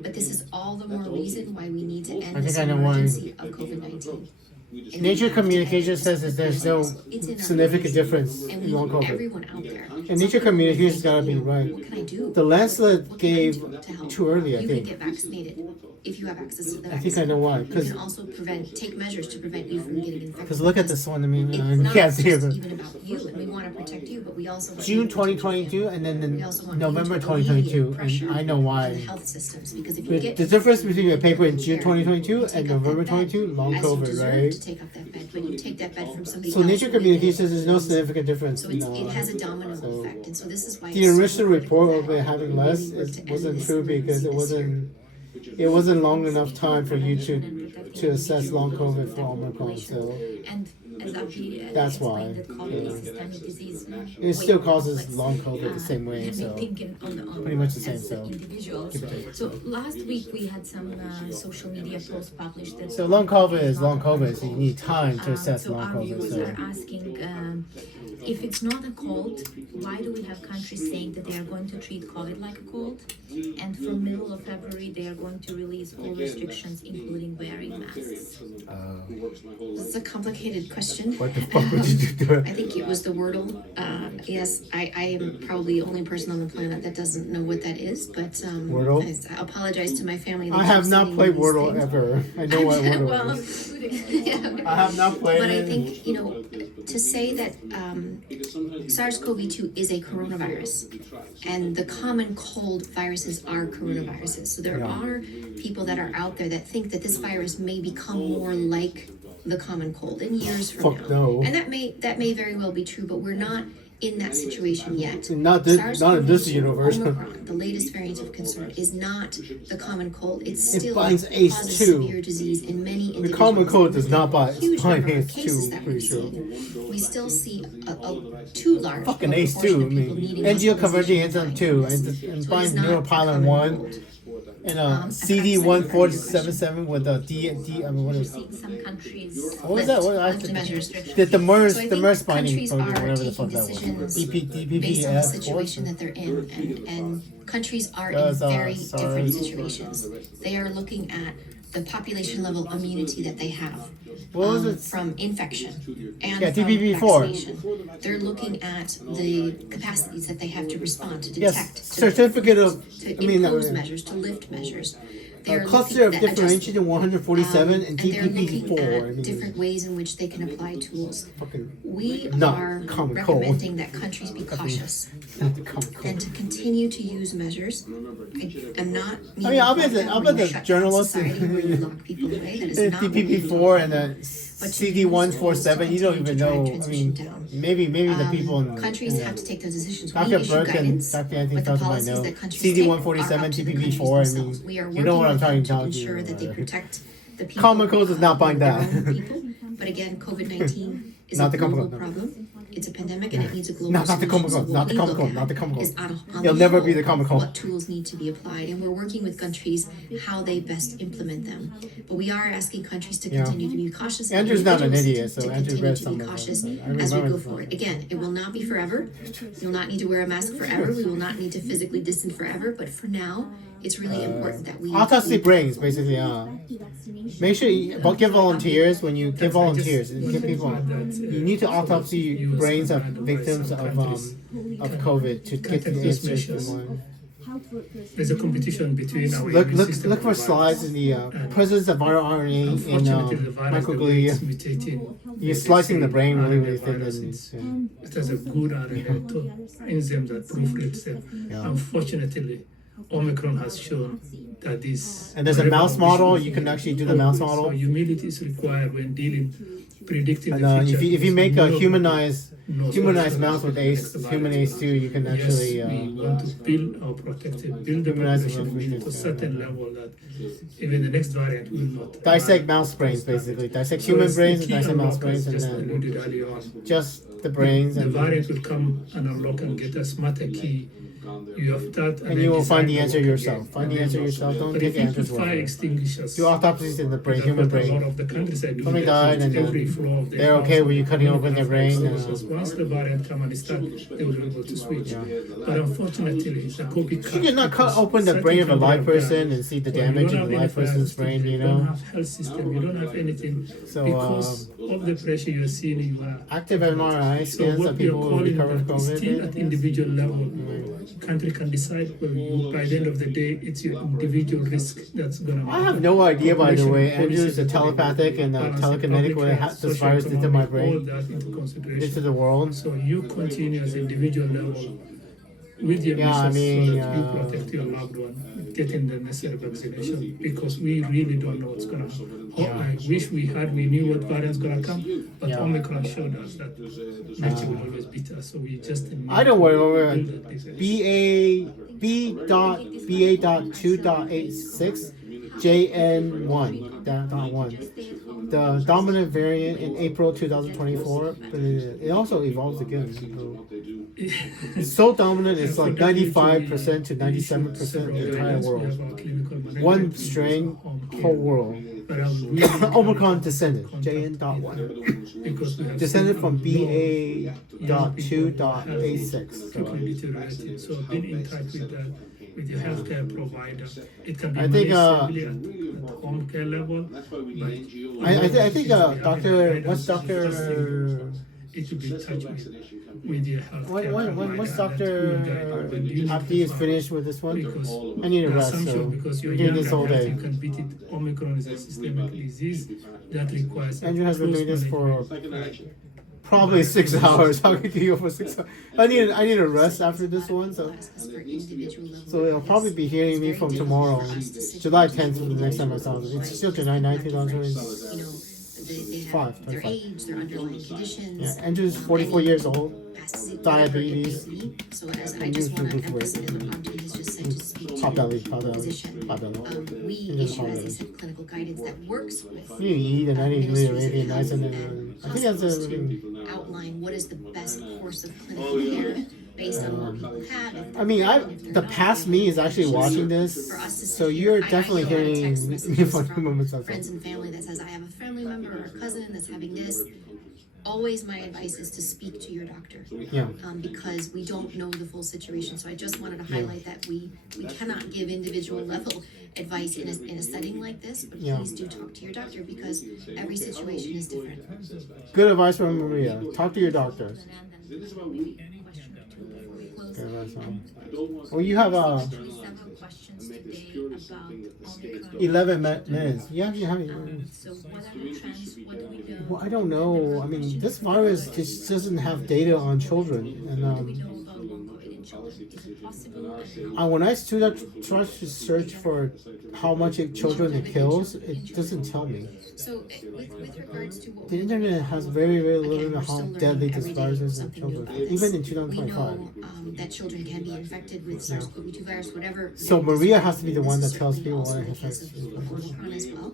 But this is all the more reason why we need to end I this think I know why. emergency of COVID-19. And we Nature have to Communication end says this that there's no It's in our significant hands. difference And in we long want COVID. everyone out there. And Nature Communications gotta be right. What can I do? The Lancet What can I gave do to help? too early, I You think. can get vaccinated if you have access to the I vaccine. think I know why. You Because can also take measures to prevent you from getting infected. look at this one. I mean, It's you not can't see it. just But even about you, and we want to protect you, but we also want June you to protect 2022, you. and then We also want November you to 2022, alleviate pressure and I know on why. the health systems, because if you The, get the difference between a paper in June care, 2022 you and take up November that bed 22, long as you COVID, deserve right? to take up that bed, but you take that bed from somebody So else. Nature who didn't. Communications, there's no significant difference. So You it know. has a domino So effect, and so this is why the it's so original critical report of that it having we less really work to end wasn't this true because emergency this year. it wasn't long enough time for you to assess long COVID for Omicron. So And as Abhi That's explained, why, that COVID is a systemic disease. it still causes long COVID the same way. And we So think on pretty much the same, as so individuals. keep it tight. So last week we had some social media posts published that. So long COVID is long COVID, so you need time to assess So long our COVID. viewers So are asking, if it's not a cold, why do we have countries saying that they are going to treat COVID like a cold? And from middle of February, they are going to release all restrictions, including wearing masks. This is a complicated question. what the fuck would you do? I think it was the Wordle. Yes, I am probably the only person on the planet that doesn't know what that is, but Wordle? I apologize to my family. They I keep have not sending me played these Wordle things. ever. I know what Wordle Well, is. Yeah. I have not played But I it. think, to say that SARS-CoV-2 is a coronavirus, and the common cold viruses are coronaviruses. So there Yeah. are people that are out there that think that this virus may become more like the common cold in years from Fuck now. no. And that may very well be true, but we're not in that situation yet. Not in this SARS-CoV-2 universe. Omicron, the latest variant of concern, is not the common cold. It still binds causes ACE2. severe disease in many The individuals. common cold does not bind Huge bind number of ACE cases 2, that pretty we sure. see. We still see a too large Fucking a ACE proportion 2, I of people mean, needing angioconvergent hospitalization enzyme and 2, dying and from this. So it is binds not neuropilin common 1, cold. and I'm CD14777 with a D, I mean, what We're is seeing some countries. What was that? What I lift measures. the MERS, So I the think MERS binding countries protein, are whatever the taking fuck that was. decisions DPPF based on the 4? situation that they're in, and countries are in Does, very SARS- different situations. They are looking at the population level immunity that they have. What was it? From infection and Yeah, from DPP4. vaccination. They're looking at the capacities that they have to respond, to Yes, detect, certificate of, to I mean, impose measures, to lift measures. They a are cluster of looking at differentiated 147 and they're looking DPP4. I at mean, different ways in which they can apply tools. fucking We Not are common cold. recommending that countries be cautious not the common cold. and to continue to use measures. I'm not. I mean, I'll bet the journalists Society where you lock people away. That is the not what we DPP4 and the But CD147, you don't even know. I mean, maybe the people in countries in have to take those decisions. Dr. We issue Burke and guidance, Dr. Anthony but the Fauci might policies know. that countries take are CD147, up to the countries DPP4, I themselves. mean, We are you know what I'm working with trying them to to tell you. ensure that they protect the people. Common cold does not bind their that. own people. But again, COVID-19 is Not a the common global cold, no. problem. It's a pandemic and it needs a global Not the solution. common So cold, what not the we common look cold, at not the common is cold. on It'll the never whole, be the common cold. what tools need to be applied, and we're working with countries how they best implement them. But we are asking countries to Yeah. continue to be cautious. and Andrew's not an individuals idiot, so to Andrew continue read to some be of them. cautious I as we remember go from- forward. Again, it will not be forever. You will not need to wear a mask forever. We will not need to physically distance forever. But for now, it's really important that we Autopsy brains, basically. Make sure you give volunteers when you give volunteers. Give people. You need to autopsy brains of victims of COVID to get the answers. There's a competition between our Look immune system look and for the slides in the presence of viral RNA in Unfortunately, the virus, the way it's microglia. mutating, You're slicing the brain really, really thin. virus, And, it's- yeah. it has a good RNA to enzyme that proofreads them. Yeah. Unfortunately, Omicron has shown that this. And there's a mouse model. You can actually do the mouse So model. humility is required when predicting And the future. if you make a No- humanized no mouse with ACE, next human virus. ACE2, you can actually. Yes, we want to build our build the Humanize the population population, to a yeah. certain level that even the next variant will not. Dissect mouse brains, basically. Dissect So human it's the brains and key dissect mouse unlock, brains, as and just then alluded earlier on. just the brains The and variant will come and unlock and get a smarter key You have that, And you will find the design answer work yourself. again. Find the answer yourself. Don't But take if you answers put fire word. extinguishers, Do autopsies in the brain, that's human what a lot brain. of the countries are doing. Somebody They died put and then every floor of the they're house okay with you on cutting one open their fire brain, extinguishers. Once the variant come and start, they will be able to switch. But unfortunately, the copycat. You cannot cut because open the certain brain of a countries live have done. person and see the Well, damage you in don't the have live any person's fire brain, system, you you don't know. have health system, you don't have anything So, because of the pressure you're seeing. You are active MRI so scans what that we are people who calling recover from that is still at COVID. individual level. Country can decide, well, you, by the end of the day, it's your individual risk that's gonna. I have no idea, by the way. Population Andrew's the policy, telepathic and balance, telekinetic public when health, this virus into my socio-economic, all brain, that into consideration. into the world. So you continue as individual level with your Yeah, I measures mean, so that you protect your loved one, getting the necessary vaccination, because we really don't know what's gonna happen. I wish we knew what variant's gonna come, but Yeah. Omicron showed us that nature will always beat us, so we just need I don't worry, to worry. build that defense. BA.2.86 JN1 dot one. The dominant variant in April 2024, but it also evolves again. So it's so dominant, it's like 95% to 97% of the entire world. One strain, whole world. Omicron descended, JN.1. Descended from BA.2.86. People deteriorating. So being in touch with your healthcare provider, it can be I think, managed at home care level. But I think Doctor, what's Doctor, it should be in touch with your healthcare once provider. Dr. Abdi is finished with this one, Because I need a the rest, assumption, so because you're we're doing young this and all healthy, day. you can beat it. Omicron is a systemic disease that requires. Andrew has been close doing this for management. probably 6 hours. Talking to you for 6 hours. I need a rest after this one, so you'll probably be hearing me from tomorrow, July 10th, for the next time I saw it. It's still July 19th, you know, 25, their 25. age, their underlying conditions. Yeah, Andrew's 44 years old. Diabetes. Diabetes. So as I just want to emphasize what Abdi has just said, to speak to Pot belly, the pot belly, physician. pot belly. We He doesn't issue, pot as I belly. said, clinical guidance that works with You need to eat, and I need to really ministries really of nice and health I think that's hospitals a. to outline what is the best course of clinical care based on what people have. I mean, the past me is actually watching this, For us to sit so here, you're I definitely get a lot of hearing text me messages from from moments of friends and family that says, I have a family member or a cousin that's having this. Always my advice is to speak to your doctor. Yeah. Because we don't know the full situation. So I just wanted to highlight that we cannot give individual level advice in a setting like this, but Yeah. please do talk to your doctor because every situation is different. Good advice from Maria. Talk to your doctor. And then maybe a question or two before we close. Good advice, Well, you have Several questions today about Omicron. 11 minutes. Yeah, you have it. So what are the trends? What do we know? Well, I don't know. I mean, this virus just doesn't have data on children, and What do we know about long COVID in children? Is it possible? And when I try to search for how much children it kills, it doesn't tell me. So with regards to what The internet has very, very little Again, on we're how still deadly learning this every day virus is in something new children, about this. even in We 2025. know that children can be infected with SARS-CoV-2 virus, whatever. So Maria has to be the one that This is tells certainly people also what the it case affects. of Omicron as well.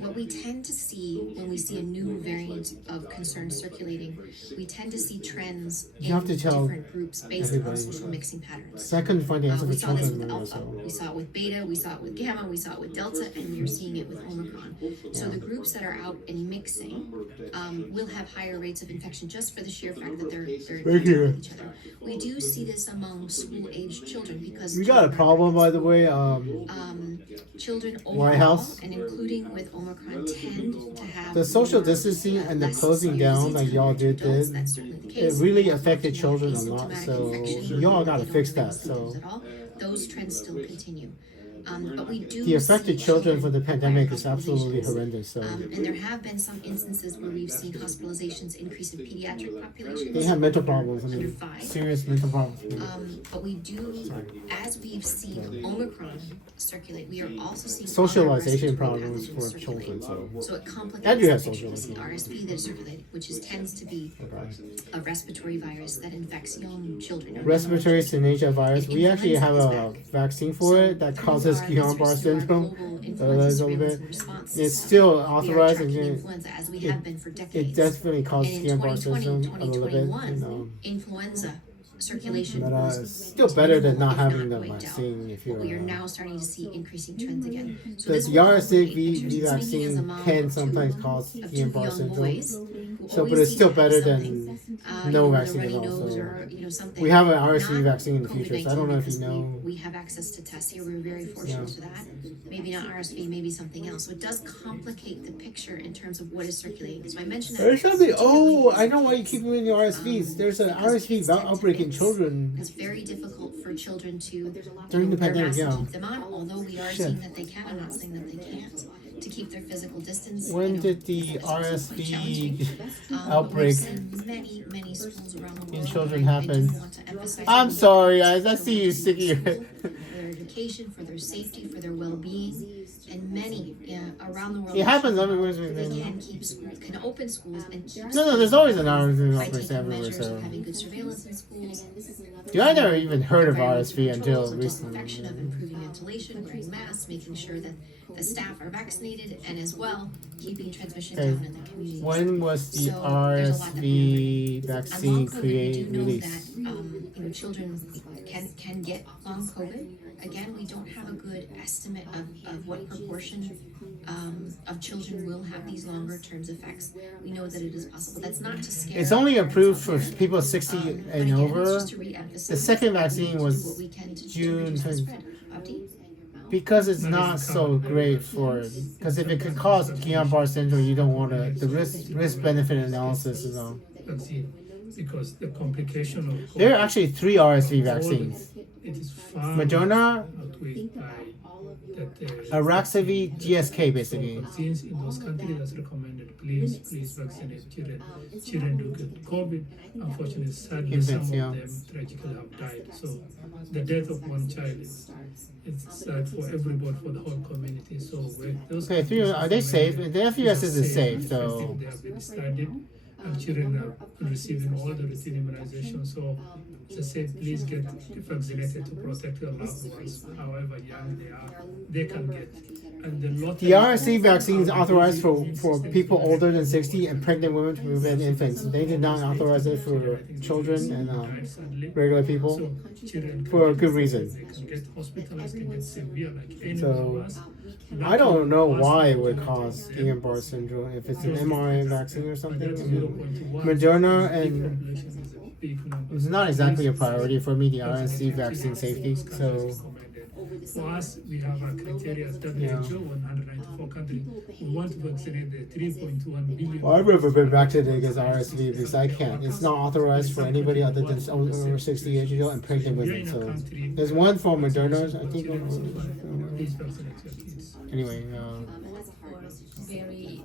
What we tend to see when we see a new variant of concern circulating, we tend to see trends You have in to tell different groups based on everybody. social mixing patterns. So I couldn't find the answer We for saw this children, with Maria, Alpha, so. we saw it with Beta, we saw it with Gamma, we saw it with Delta, and we're seeing it with Omicron. So the groups that are out and mixing will have higher rates of infection just for the sheer fact that they're in Thank contact you. with each other. We do see this among school-aged children because We got a problem, by the way. children White overall, House? and including with Omicron, tend to have The social more, distancing and the less closing severe down disease like y'all compared to adults. did, That's certainly the it case. really affected Often children a asymptomatic lot, so infection, y'all gotta they don't fix bring that, symptoms so. at all. Those trends still continue. But we do The affected see children for the pandemic is higher absolutely hospitalizations. horrendous, so. And there have been some instances where we've seen hospitalizations increase in pediatric populations. They have mental problems, I Under mean, 5. serious mental problems. But we do, as we've seen Omicron circulate, we are also seeing other Socialization respiratory problems for pathogens children, circulate. so. So it complicates Andrew the has picture. We see socialization. RSV that is circulating, which tends to be a respiratory virus that infects young children. or Respiratory young children. syncytial virus, we actually have a vaccine for it that causes Guillain-Barré syndrome. Influenza a little bit. surveillance and response It's system. still We are authorized tracking and influenza as we have been for decades. it definitely causes And in Guillain-Barré 2020 and syndrome a little bit. 2021, And, influenza circulation But was it's still better than not minimal, if having the wiped out. vaccine if you're. But we are now starting to see increasing trends again. So The this will complicate RSV pictures. Speaking as a vaccine mom can of sometimes two- cause of two Guillain-Barré young syndrome. boys who So, but always it's seem still to have better something, than you know, no a vaccine runny at all. nose So or, you know, something. we have an RSV Not vaccine in the future, so I don't know if you COVID-19 know. We have access to tests here. We're very fortunate for that. Maybe not RSV, maybe something else. So it does complicate the picture in terms of what is circulating. So I mentioned that. There's something. Oh, I know why you keep doing your RSVs. There's an RSV outbreak in children. It's very difficult for children to During the wear pandemic, masks and yeah. keep them on, although we are Shit. seeing that they can. I'm not saying that they can't. To keep their physical distance. I When know did the it's quite RSV challenging. But outbreak we've seen many schools around the world. in children and I happen? do want to emphasize I'm that sorry, I see you sticking your head. for their education, for their safety, for their well-being, and many around the world. It happens have shown everywhere. that They can keep schools, can open schools and keep. No, there's always an RSV by outbreak taking everywhere. measures So, of having good surveillance in schools. I never even heard of environmental RSV until controls, recently. disinfection, of improving ventilation, wearing masks, making sure that the staff are vaccinated, and as well keeping transmission Okay. down in the community. When was the So, there's a lot that RSV And vaccine long COVID, we created do know released? that you know, children can get long COVID. Again, we don't have a good estimate of what proportion of children will have these longer term effects. We know that it is possible. That's not to scare. It's only parents approved out for there. people 60 But and again, it's over. just to reemphasize The second that we vaccine need to do was what we can to June reduce the 20. spread. Abdi? Because it's not so great for, because if it could cause Guillain-Barré syndrome, you don't want to. The risk benefit analysis is on. vaccine, because the complication of There are actually 3 RSV vaccines: it is far Moderna, outweighed by that Araxivy, GSK, basically. vaccines in those countries that's recommended. Please vaccinate children. Children do get COVID. Unfortunately, sadly, Infants, some yeah. of them tragically have died. So the death of one child is it's sad for everybody, for the whole community. So those Okay, 3 are they safe? The FUS is safe, so. They have been studied, and children are receiving all the routine immunization. So, as I said, please get vaccinated to protect your loved ones, however young they are. They can get. And The RSV vaccine is authorized for people older than 60 and pregnant women to prevent infants. They did not authorize it for children and regular people. So children for a can good get- reason. They can get hospitalized, can get severe like any So, of us. I don't know why it would cause Guillain-Barré syndrome if it's an mRNA vaccine or something. That's I mean, 0.1. Moderna Big and population is a big number. it's not exactly a Please priority for me, the RSV vaccinate vaccine children. safety. Those countries So recommended. For us, we have our criteria as WHO, 194 countries. We want to vaccinate the 3.1 billion. well, I've never been vaccinated against RSV because I can't. It's not authorized for anybody other than over 60 years old and pregnant women. So there's one for Moderna, I think. Please vaccinate your kids. Anyway, For very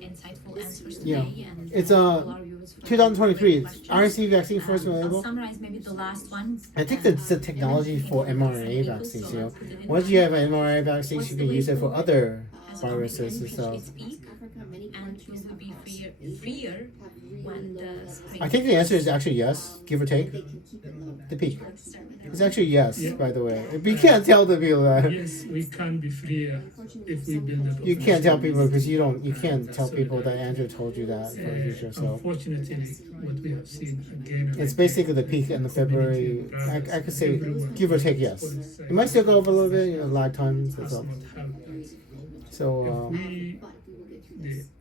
insightful answers today. Yeah. And It's a lot of viewers for 2023. great questions. RSV vaccine first I'll available. summarize maybe the last one. I think that's the technology for mRNA vaccines. You know, once you have an mRNA vaccines, you can use it for other viruses and stuff. Its peak, and will we be freer when the spring? I think the answer is actually yes, give or take. The peak. It's actually yes, Yeah. by the way. We can't tell the people that. Yes, we can be freer if we build a You can't tell people because you population. can't tell people that Andrew told you that for the future. So Unfortunately, what we have seen again and it's again, basically the peak in the February. I could say give or take yes. It might still go up a little bit, lag times and has stuff. not helped us. So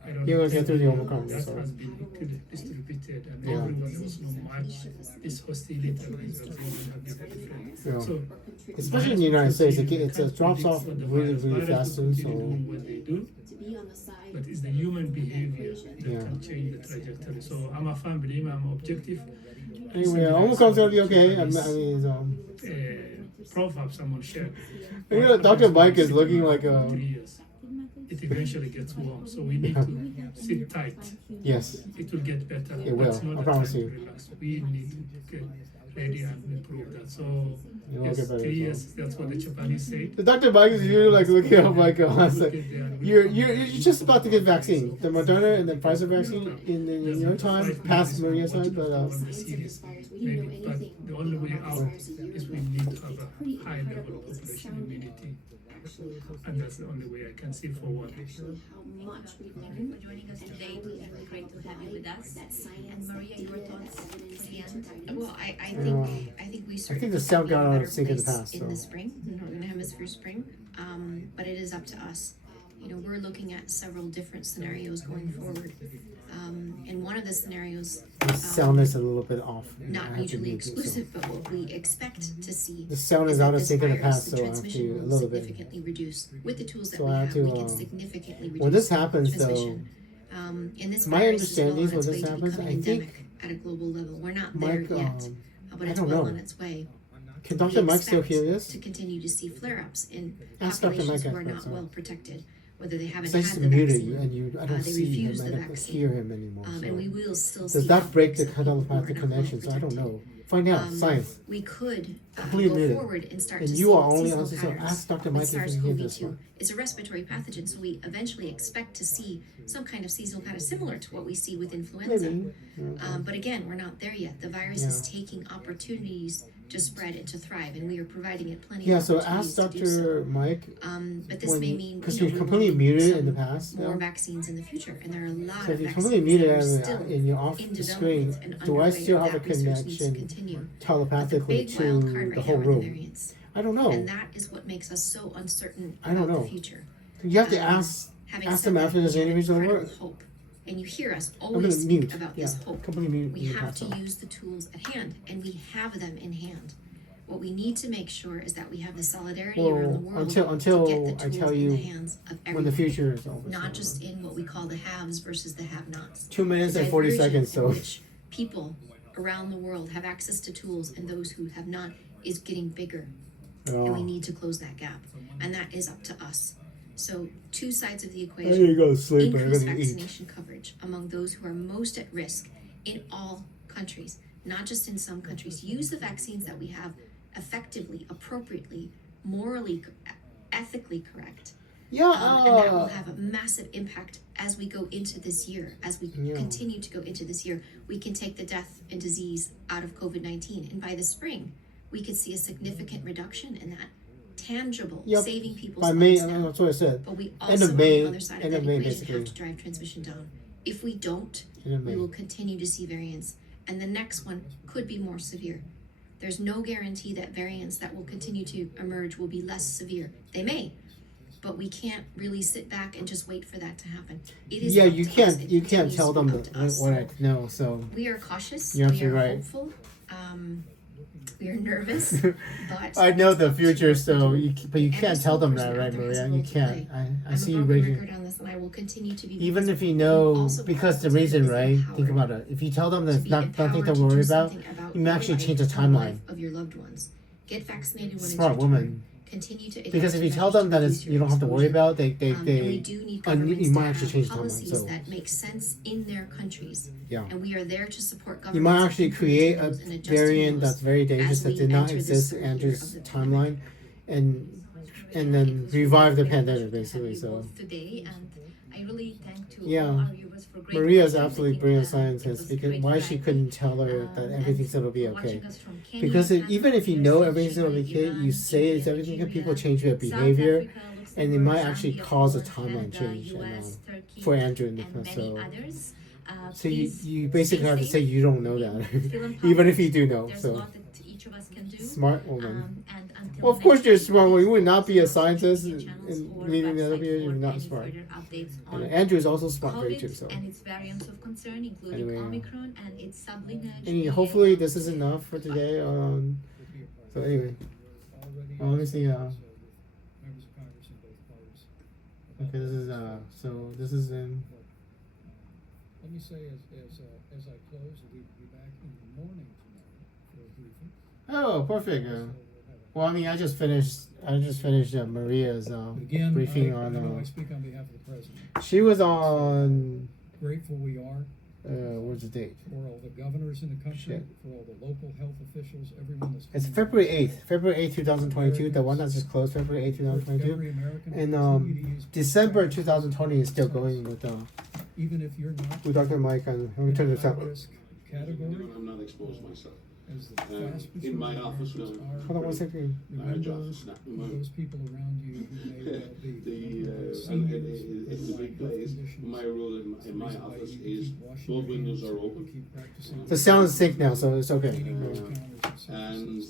I don't you're gonna know, get through the Omicron, that so. has been equally distributed, and Yeah. everyone knows how much this hostility against vaccine have been different. Yeah. So, Especially in the United States, it drops off really fast soon. So doing what they do, but it's the human behavior that Yeah. can change the trajectory. So I'm a firm believer, I'm objective. anyway, Omicron's gonna be okay. I mean, Proverb someone shared. You know, Dr. Mike is looking like a 3 years. It eventually gets warm, so we need to sit tight. yes. It will get better. It will, That's not I the promise time you. to relax. We need to get ready and improve that. So It will yes, get better 3 as well. years. That's what the Japanese say. The Dr. Mike is really like looking at Mike. I was We'll like, get there and we'll you're just about to get vaccine, the Moderna and the Pfizer vaccine in your time, past Maria's time, but on the series, maybe. But the only way out is we need to have a high level of population immunity And that's the only way I can see forward. Thank you for joining us today. It was great to have you with us. And Maria, your thoughts for the end? Well, I think we I certainly think the could sound be in got a out better of sync in the place past, in the so. spring, the Northern Hemisphere spring. But it is up to us. You know, we're looking at several different scenarios going forward. And one of the scenarios, The sound is a little bit off. I not have to mutually mute it, so. exclusive, but what we expect to see The sound is that out of this sync in the virus, past, the so I have transmission to a will little bit. significantly reduce. With the tools that So we I have have, to, we can significantly reduce when this happens, though, transmission. And this my virus is well understanding on when its this way to happens, becoming I think endemic at a global level. We're not there Mike, yet, but I it's don't well know. on its way. Can We Dr. Mike still expect hear this? to continue to see flare-ups in Ask Dr. populations Mike who are after, not sorry. well protected, whether they haven't So I had just the muted you, vaccine. and I don't they see him. refuse I the don't vaccine. hear him anymore. And we So. will still Does see that break the outbreaks of people who are telepathic not well connections? I don't protected. know. Find out. Science. We could Completely go muted. forward and start And to you see are only seasonal on so patterns ask Dr. with Mike if you can hear this SARS-CoV-2. one. It's a respiratory pathogen, so we eventually expect to see some kind of seasonal pattern similar to what we see with influenza. Maybe. But again, we're not there yet. The virus is taking opportunities to spread and to thrive, and we are providing it plenty Yeah, of so opportunities ask to do so. Dr. Mike But this may mean because you know, you're we completely will need muted in the some past. more Now. vaccines in the future, and there are a lot So of if you're vaccines completely that muted are still and you're off in the screen, development and do I underway, still and have a that research needs to connection continue. But the telepathically big wild to card the right whole now are the room? variants, I don't know. and that is what makes us so uncertain I don't about know. the future. You have to Um, ask Having ask said them that, after this we have interview's incredible over. hope, and you hear us I'm gonna always speak mute. about Yeah, this hope. completely mute. We in the have past to now. use the tools at hand, and we have them in hand. What we need to make sure is that we have the solidarity around the Well, world until to get the I tools tell in you the hands of when the everyone, future is over. not so. just in what we call the haves versus the have-nots. 2 minutes The and 40 diversion seconds. in So which people around the world have access to tools, and those who have not is getting bigger, and we need to close that gap, and that is up to us. So, two sides of the I equation: need to go to sleep. I'm increased gonna eat. vaccination coverage among those who are most at risk in all countries, not just in some countries. Use the vaccines that we have effectively, appropriately, morally, ethically correct. Yeah. And that will have a massive impact as we go into this year. As we Yeah. continue to go into this year, we can take the death and disease out of COVID-19. And by the spring, we could see a significant reduction in that, tangible, Yep. saving people's By May, lives now. that's what I said. But we End also, of May- on the other side of end that of May, equation, basically. have to drive transmission down. If we don't, End of we May. will continue to see variants. And the next one could be more severe. There's no guarantee that variants that will continue to emerge will be less severe. They may, but we can't really sit back and just wait for that to happen. It is Yeah, up you to us. can't It you can't continues tell to them be up to us. what I know. So We are cautious. You're We absolutely are right. hopeful. We are nervous, but I know the it's up to future, us to so do it. but you Every can't tell them single that, person right, out there has a Maria? You role to can't. play. I I'm see a you broken raising. record on this, and I will continue to be. Even because if you we know, also because the want reason, to be right? Think empowered about it. If you tell them to that's be not nothing empowered to do worry about, something about you may actually life change the and timeline. life of your loved ones. Get vaccinated when Smart it's your woman. turn. Continue to Because if you adapt tell to them that reduce it's your you don't have to worry exposure. about, And we they do need you governments might to actually have change the timeline. policies So that make sense in their countries. yeah. And we are there to support governments. You might in actually implementing create a those and adjusting variant those that's very dangerous as that we did not enter this exist third in year Andrew's of the timeline, and then revive the pandemic basically. So Today, and I really thank to Yeah. all our viewers for great Maria's questions. I absolutely think, brilliant it scientist was because great why she dialogue. couldn't tell her that And everything's gonna be for watching okay. us from Kenya, Because even if you Canada, know Brazil, everything's gonna be Chile, okay, you Iran, say it's India, everything, Nigeria, people change their South behavior, Africa, and it Luxembourg, might actually Zambia, cause a Poland, timeline Canada, change US, and, Turkey, for Andrew in the and past. many So others. so you Please basically stay have to safe, say you don't know that, feel empowered. even if you do know. There's a So lot that each of us can do. smart woman. And until Well, of course next you're week, smart. please You would not be a follow our scientist social media channels and or leading the other website video. You're for not any smart. further updates on And Andrew is also smart, very COVID too. So and its variants of concern, including Anyway, Omicron and its sublineage. and hopefully this is enough for today. So anyway, let me see. Members of Congress in both parties. Okay, this is so this is in. Let me say as I close, we'll be back in the morning tomorrow for a briefing. Oh, perfect. So we'll have a- Well, I mean, I just finished Maria's But again, briefing I on. know I speak on behalf of the president. She was on. Grateful we are What's the date? for all the governors in the country, Shit. for all the local health officials, everyone that's. It's coming February together. 8th. February 8th, 2022. The one that's just closed. February 8th, For 2022. every American to And continue to use December PrEP, 2020 is still going with even if you're not Dr. Mike. And let me in turn a this up. high-risk category. I'm not exposed myself. In my office now, Hold on one second. large office now. Those people around you who may well be. It's a big place. My rule in my office is both windows are open. The sound is sync now, so it's okay. And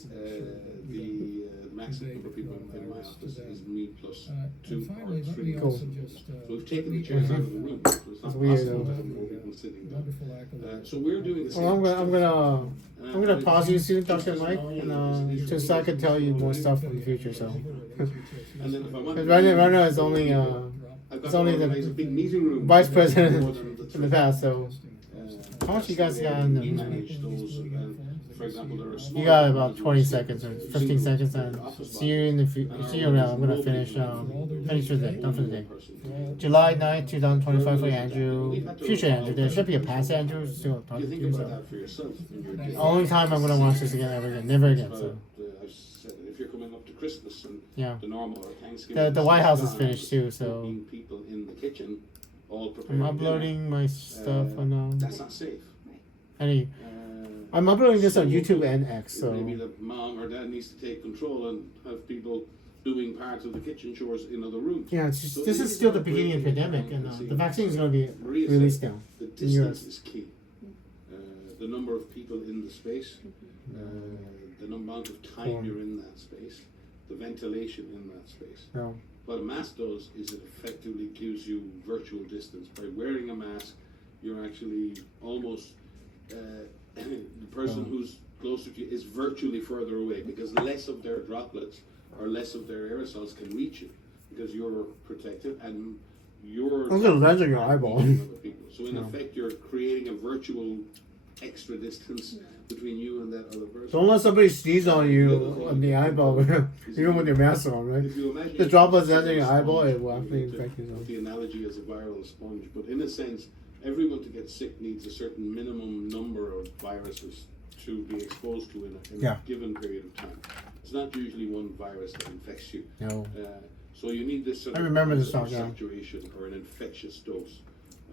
the maximum number of people in my office is me plus two And finally, or let three. me Cool. also just, So we've taken the chairs out of the room, so it's not That's weird, possible though. to have more people sitting down. wonderful accolade. So we're doing the same. Well, I'm gonna pause you soon, Dr. Mike, and just so I can tell you more stuff in the future. So, And then if I want because right now it's only I've it's got only to organize a the big meeting room. vice more president than the in three. the past. So, how much you guys got in We the? manage those, for example, there are small You got about ones 20 with seconds or single 15 seconds, and office see you in the see you around. I'm gonna finish for the day. Done for the day. person. July 9th, 2025 for Andrew. Future Andrew. There should be a past Andrew. Still You think do about so. that for yourself in your day. Only time I'm gonna watch this again ever again. Never again. But, So I've said it, if you're coming up to Christmas and yeah. the normal or Thanksgiving, The White House is gone, finished too. So 15 people in the kitchen, all I'm preparing uploading my stuff on dinner. That's not safe. any. Uh, I'm uploading this on YouTube and X. So maybe the mom or dad needs to take control and have people doing parts of the kitchen chores in other rooms. yeah, it's just, this is still the beginning of the pandemic, and the vaccine is gonna be Maria said released now. The in distance US. is key. The number of people in the space, the amount of time Cool. you're in that space, the ventilation in that space. No. What a mask does is it effectively gives you virtual distance. By wearing a mask, you're actually almost the person who's closer to you is virtually further away because less of their droplets or less of their aerosols can reach you because you're protected and you're Look at the lens on your eyeball. reaching other people. So in No. effect, you're creating a virtual extra distance between you and that other person. Don't let somebody sneeze on you on the eyeball, even with your mask on, right? If you imagine The droplets that's in your eyeball, it will actually infect you. the analogy as a viral sponge, but in a sense, everyone to get sick needs a certain minimum number of viruses to be exposed to in Yeah. a given period of time. It's not usually one virus that infects you. No. So you need this sort I of remember this sort of song, yeah. saturation or an infectious dose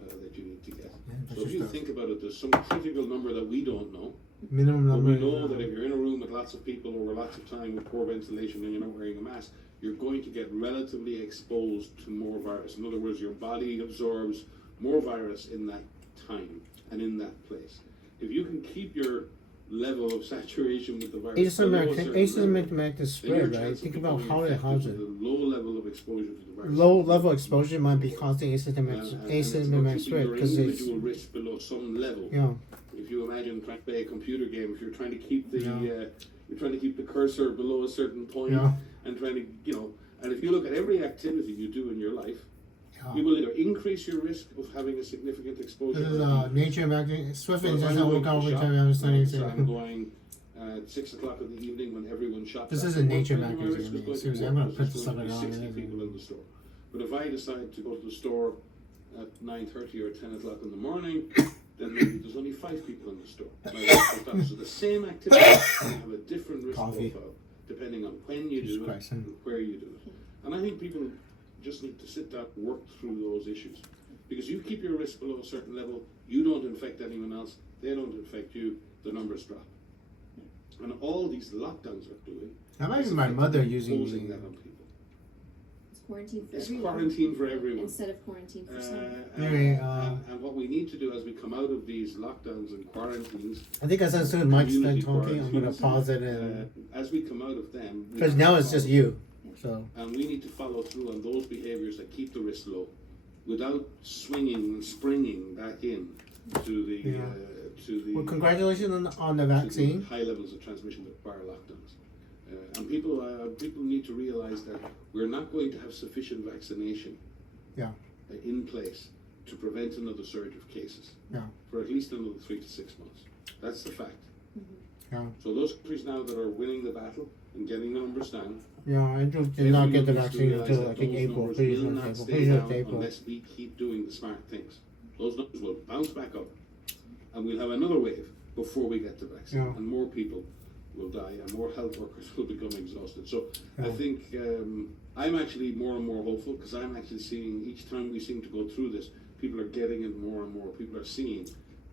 that you need to get. So infectious if you dose. think about it, there's some critical number that we don't know. Minimum But number. we know that if you're in a room with lots of people over lots of time with poor ventilation and you're not wearing a mask, you're going to get relatively exposed to more virus. In other words, your body absorbs more virus in that time and in that place. If you can keep your level of saturation with the virus below a certain level, Asymptomatic then your spread, right? chance of Think about becoming how it infected how's with it. a low level of exposure to the virus. Low level exposure might be causing And it's about asymptomatic keeping spread your because it's individual risk below some level. yeah. If you imagine trying to play a computer game, if you're trying to keep the Yeah. you're trying to keep the cursor below a certain point Yeah. and trying to and if you look at every activity you do in your life, Yeah. you will either increase your risk of having a significant exposure. This is or Nature Magazine. Swift So if is I'm just going work to out shop, every time I'm studying. so I'm So. going at 6 o'clock in the evening when everyone shops. This after is a work, Nature then my magazine, risk is I mean, going to seriously, be I'm more gonna because print there's going to this be up 60 and people in the store. But if I decide to go to the store at 9:30 or 10 o'clock in the morning, then maybe there's only 5 people in the store. So the same activity can have a different risk Coffee. profile depending on when you Jesus do Christ. it and where you do it. And I think people just need to sit down and work through those issues. Because you keep your risk below a certain level, you don't infect anyone else, they don't infect you, the numbers drop. And all these lockdowns are doing That might is be my mother effectively using imposing the. that on people. It's quarantine for It's everyone quarantine for everyone. instead of quarantine for some. Anyway, And what we need to do as we come out of these lockdowns and quarantines, I think as soon as Mike's done community talking, I'm gonna quarantines, pause it and as we come out of them, we because need now to it's just follow- you. So And we need to follow through on those behaviours that keep the risk low, without swinging and springing back in to the Yeah. well, to congratulations on the the vaccine. high levels of transmission that require lockdowns. And people need to realise that we're not going to have sufficient vaccination Yeah. In place to prevent another surge of cases Yeah. for at least another 3 to 6 months. That's the fact. Yeah. So those countries now that are winning the battle and getting the numbers down, Yeah, Andrew did not get the everyone needs to vaccine realise until that I think those April. numbers Please, will not not April. stay Please, not down April. unless we keep doing the smart things. Those numbers will bounce back up, and we'll have another wave before we get the vaccine, Yeah. and more people will die, and more health workers will become exhausted. So I Yeah. think I'm actually more and more hopeful because I'm actually seeing each time we seem to go through this, people are getting it more and more. People are seeing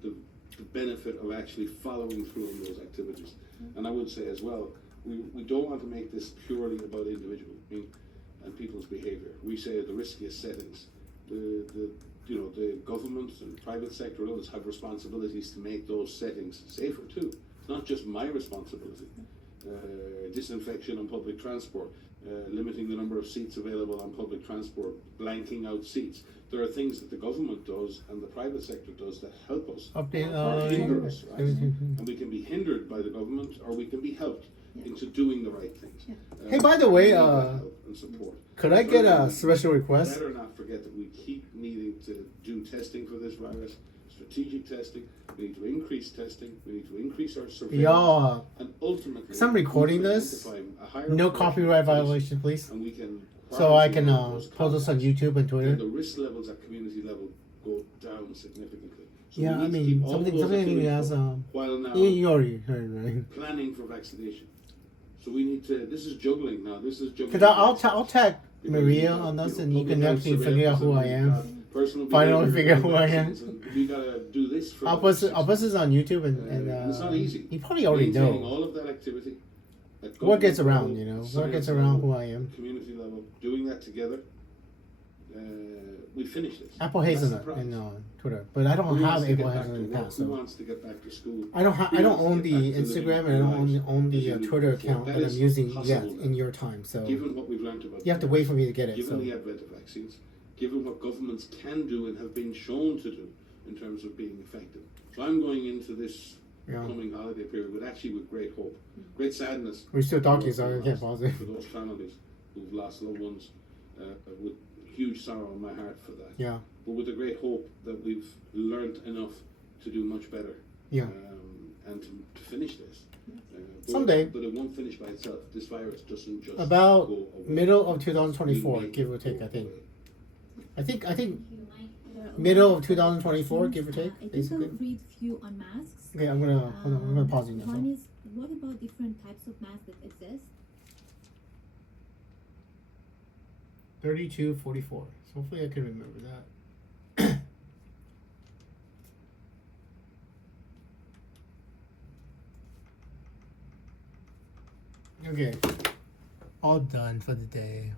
the the benefit of actually following through on those activities. And I would say as well, we don't want to make this purely about individual and people's behaviour. We say the riskiest settings. The government and private sector and others have responsibilities to make those settings safer too. It's not just my responsibility. Disinfection on public transport, limiting the number of seats available on public transport, blanking out seats. There are things that the government does and the private sector does that help us Update, or hinder us, right? everything. And we can be hindered by the government or we can be helped into doing the right things. Hey, by the way, we need that help and support. Could I get a special request? Better not forget that we keep needing to do testing for this virus, strategic testing. We need to increase testing. We need to increase our surveillance. Y'all, And ultimately, because I'm recording we can this, identify a higher no proportion copyright of cases, violation, please. And we can So I can quarantine those post this on contacts. YouTube and Twitter. Then the risk levels at community level go down significantly. So we Yeah, I need to mean keep all of those something activities as going, while now you already heard, right? planning for vaccination. So we need to. This is juggling now. This is juggling. Because I'll tag Maria on this, and you can actually figure out who I am. Finally figure out who I am. We gotta do this for. I'll post this on YouTube, and it's not easy. you probably already Maintaining know all of that activity. at what gets government around, level, you know, what science gets around level, who I am. community level, doing that together. We finished this. Apple That's the Hazelnut prize. in Twitter, but I don't Who have wants to Apple get back Hazelnut in to the work? past, Who so wants to get back to school? I don't Who don't wants to own get the back to living Instagram and I their don't lives own as the you Twitter before? account That that I'm is using possible yet now. in your time. So Given what we've learned about you have to wait for me to get it. given So the advent of vaccines, given what governments can do and have been shown to do in terms of being effective. So I'm going into this yeah, coming holiday period with great hope, great sadness. we're still talking, so I for can't pause it. For those families who've lost loved ones, with huge sorrow in my heart for that. Yeah, But with a great hope that we've learned enough to do much better. yeah. And to finish this. Someday. But it won't finish by itself. This virus doesn't just About go away. middle of We 2024, make give or it take. go I think. away. I think middle of 2024, give or take, I think basically. I'll read few on masks. Okay, I'm gonna hold on. I'm gonna pause you now. One is, what about different types of masks that exist? 3244. So hopefully I can remember that. Okay, all done for the day.